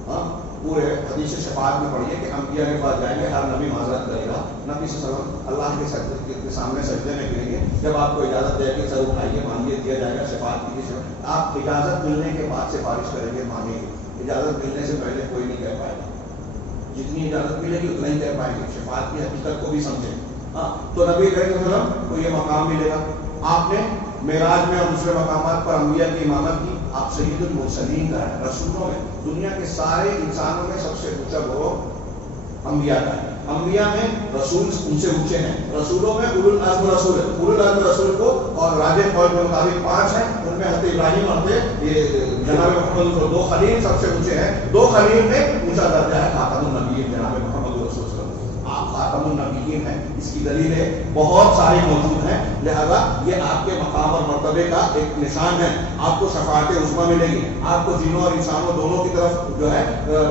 ہوں. پورے حدیث شفاعت میں پڑھیے کہ انبیاء کے پاس جائیں گے, ہر نبی معذرت کرے گا, نبی صلی اللہ علیہ وسلم اللہ کے سامنے سجدے میں گریں گے, جب آپ کو اجازت دے کہ سر اٹھائیے مانگیے, دیا جائے گا. شفاعت کی آپ اجازت ملنے کے بعد سفارش کریں گے, مانگیں گے. اجازت ملنے سے پہلے کوئی نہیں کہہ پائے گا, جتنی اجازت ملے گی اتنا ہی کہہ پائیں گے. شفاعت کی حقیقت کو بھی سمجھیں. تو نبی کریم صلی اللہ علیہ وسلم کو یہ مقام ملے گا. آپ نے معراج میں اور دوسرے مقامات پر انبیاء کی امامت کی. آپ سید المرسلین کا ہے, رسولوں میں دنیا کے سارے انسانوں میں سب سے اونچا گروہ انبیاء کا ہے. انبیاء میں رسول ان سے اونچے ہیں, رسولوں میں اولو العزم رسول ہے. اولو العزم رسول کو اور راجح قول کے مطابق 5 ہیں, ان میں حضرت ابراہیم اور جناب محمد 2 خلیل سب سے اونچے ہیں. 2 خلیل میں اونچا درجہ ہے خاتم النبیین جناب محمد رسول صلی اللہ علیہ وسلم. آپ خاتم النبیین ہیں, اس کی دلیلیں بہت ساری موجود ہیں. لہذا یہ آپ کے مقام اور مرتبے کا ایک نشان ہے. آپ کو شفاعت عظمیٰ ملے گی. آپ کو جنوں اور انسانوں دونوں کی طرف جو ہے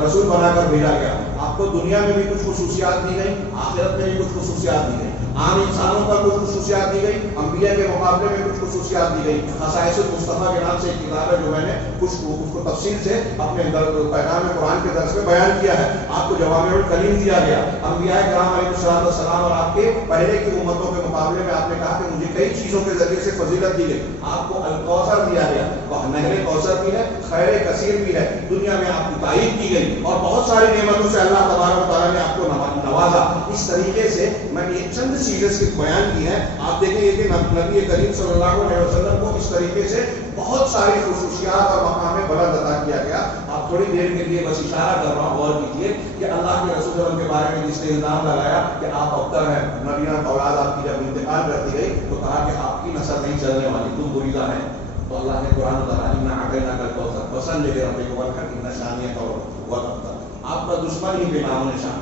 رسول بنا کر بھیجا گیا. آپ کو دنیا میں بھی کچھ خصوصیات دی گئی, آخرت میں بھی کچھ خصوصیات دی گئی. عام انسانوں پر کچھ خصوصیات دی گئی, انبیاء کے مقابلے میں کچھ خصوصیات دی گئی. خصائص المصطفیٰ کے نام سے ایک کتاب ہے جو میں نے کچھ اس کو تفصیل سے اپنے پیغام قرآن کے درس میں بیان کیا ہے. آپ کو جوامع الکلیم دیا گیا. انبیاء کرام علیہ السلام اور آپ کے پہلے کی امتوں کے مقابلے میں آپ نے کہا کہ مجھے کئی چیزوں کے ذریعے سے فضیلت دی گئی. آپ کو الکوثر دیا گیا, نہر کوثر بھی ہے, خیر کثیر بھی ہے. دنیا میں آپ کی تائید کی گئی اور بہت ساری نعمتوں سے اللہ تبارک و تعالیٰ نے آپ کو نوازا. اس طریقے سے میں نے چند چیزیں صرف بیان کی ہیں. آپ دیکھیں گے کہ نبی کریم صلی اللہ علیہ وسلم کو اس طریقے سے بہت ساری خصوصیات اور مقام بلند عطا کیا گیا. آپ تھوڑی دیر کے لیے بس اشارہ کر رہا ہوں, غور کیجیے کہ اللہ کے رسول وسلم کے بارے میں جس نے الزام لگایا کہ آپ ابتر ہیں, نبیان اولاد آپ کی جب انتقال کرتی گئی تو کہا کہ آپ کی نسل نہیں چلنے والی, تم بریدہ ہیں. تو اللہ نے قرآن اتارا انا اعطیناک الکوثر فصل لربک وانحر ان شانئک هو الابتر. آپ کا دشمن ہی بے نام و نشان,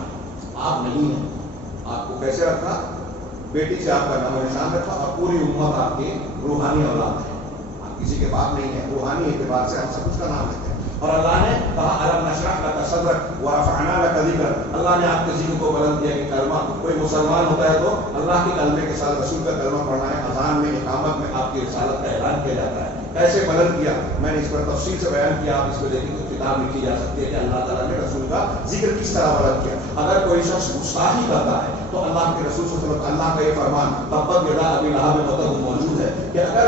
آپ نہیں ہیں. آپ کو کیسے رکھا, بیٹی سے آپ کا نام و نشان رکھا, اور پوری امت آپ کی روحانی اولاد ہے. آپ کسی کے باپ نہیں ہے, روحانی اعتبار سے آپ سب کچھ کا نام لیتے ہیں. اور اللہ نے کہا الم نشرح لک صدرک ورفعنا لک ذکرک. اللہ نے آپ کے ذکر کو بلند کیا کہ کلمہ, کوئی مسلمان ہوتا ہے تو اللہ کے کلمے کے ساتھ رسول کا کلمہ پڑھنا ہے. اذان میں, اقامت میں آپ کی رسالت کا اعلان کیا جاتا ہے. کیسے بلند کیا میں نے اس پر تفصیل سے بیان کیا. آپ اس کو دیکھیں تو کتاب لکھی جا سکتی ہے کہ اللہ تعالیٰ نے رسول کا ذکر کس طرح بلند کیا. اگر کوئی شخص گستاخی کرتا ہے تو اللہ کے رسول صلی اللہ علیہ وسلم, اللہ کا یہ فرمان تبت یدا ابی لہب وتب موجود ہے کہ اگر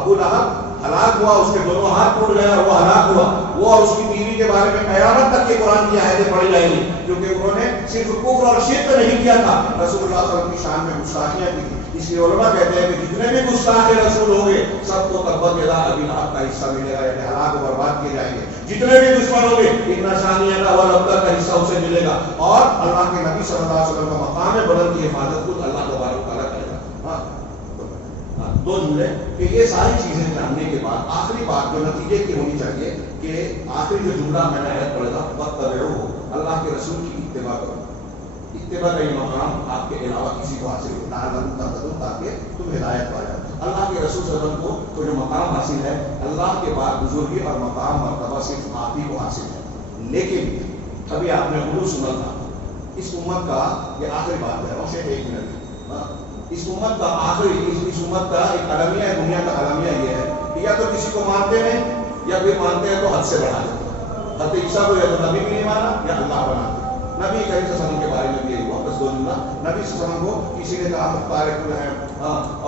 ابو لہب ہلاک ہوا، اس کے دونوں ہاتھ ٹوٹ گئے اور وہ ہلاک ہوا، وہ اور اس کی بیوی کے بارے میں قیامت تک کے قرآن کی آیتیں پڑھی جائیں گی، کیونکہ انہوں نے صرف کفر اور شرک نہیں کیا تھا، رسول اللہ صلی اللہ علیہ وسلم کی شان میں گستاخیاں کی تھی۔ اس لیے علماء کہتے ہیں کہ جتنے بھی گستاخ رسول ہوں گے سب کو تبت یدا ابی لہب کا حصہ ملے گا، یعنی ہلاک و برباد کیے جائیں گے۔ جتنے بھی دشمن ہوں گے ان نشانیاں کا والابتر کا حصہ اسے ملے گا، اور اللہ کے نبی صلی اللہ علیہ وسلم کا مقام بلند کی حفاظت خود اللہ تبارک تعالیٰ کرے گا۔ دو جملے کہ یہ ساری چیزیں جاننے کے بعد آخری بات جو نتیجے کی ہونی چاہیے کہ آخری جو جملہ میں نے عہد پڑھا تھا وَاتَّبِعُوهُ، اللہ کے رسول کی اتباع کرو۔ اتباع کا یہ مقام آپ کے علاوہ کسی کو حاصل ہو تاکہ تم ہدایت پا جاؤ۔ اللہ کے رسول صلی اللہ علیہ وسلم کو جو مقام حاصل ہے اللہ کے بعد بزرگی اور مقام مرتبہ صرف آپ ہی کو حاصل ہے، لیکن ابھی آپ نے غرور سنا تھا اس امت کا یہ آخری بات ہے، اور صرف ایک منٹ، اس امت کا آخری اس امت کا ایک المیہ ہے، دنیا کا المیہ یہ ہے کہ یا تو کسی کو مانتے ہیں یا پھر مانتے ہیں تو حد سے بڑھا دیتے ہیں۔ حضرت عیسیٰ کو یا تو نبی بھی نہیں مانا یا اللہ بناتے۔ نبی کریم صلی اللہ علیہ وسلم کے بارے میں بھی یہی ہوا، بس دو جملہ، نبی صلی اللہ علیہ وسلم کو کسی نے کہا مختار کل ہیں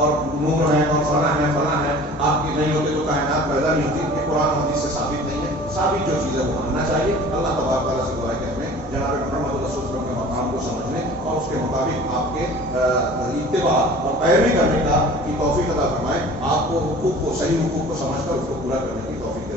اور نور ہیں اور فلاں ہیں، آپ کی نہیں ہوتے تو کائنات پیدا نہیں ہوتی، یہ قرآن حدیث سے ثابت نہیں ہے۔ ثابت جو چیز ہے وہ ماننا چاہیے۔ اللہ تبارک تعالیٰ سے دعا ہے کہ ہمیں جناب محمد رسول صلی اللہ علیہ وسلم کے مقام کو سمجھنے اور اس کے مطابق آپ کے اتباع اور پیروی کرنے کا کی توفیق عطا فرمائے، آپ کو حقوق کو صحیح حقوق کو سمجھ کر اس کو پورا کرنے کی توفیق دے۔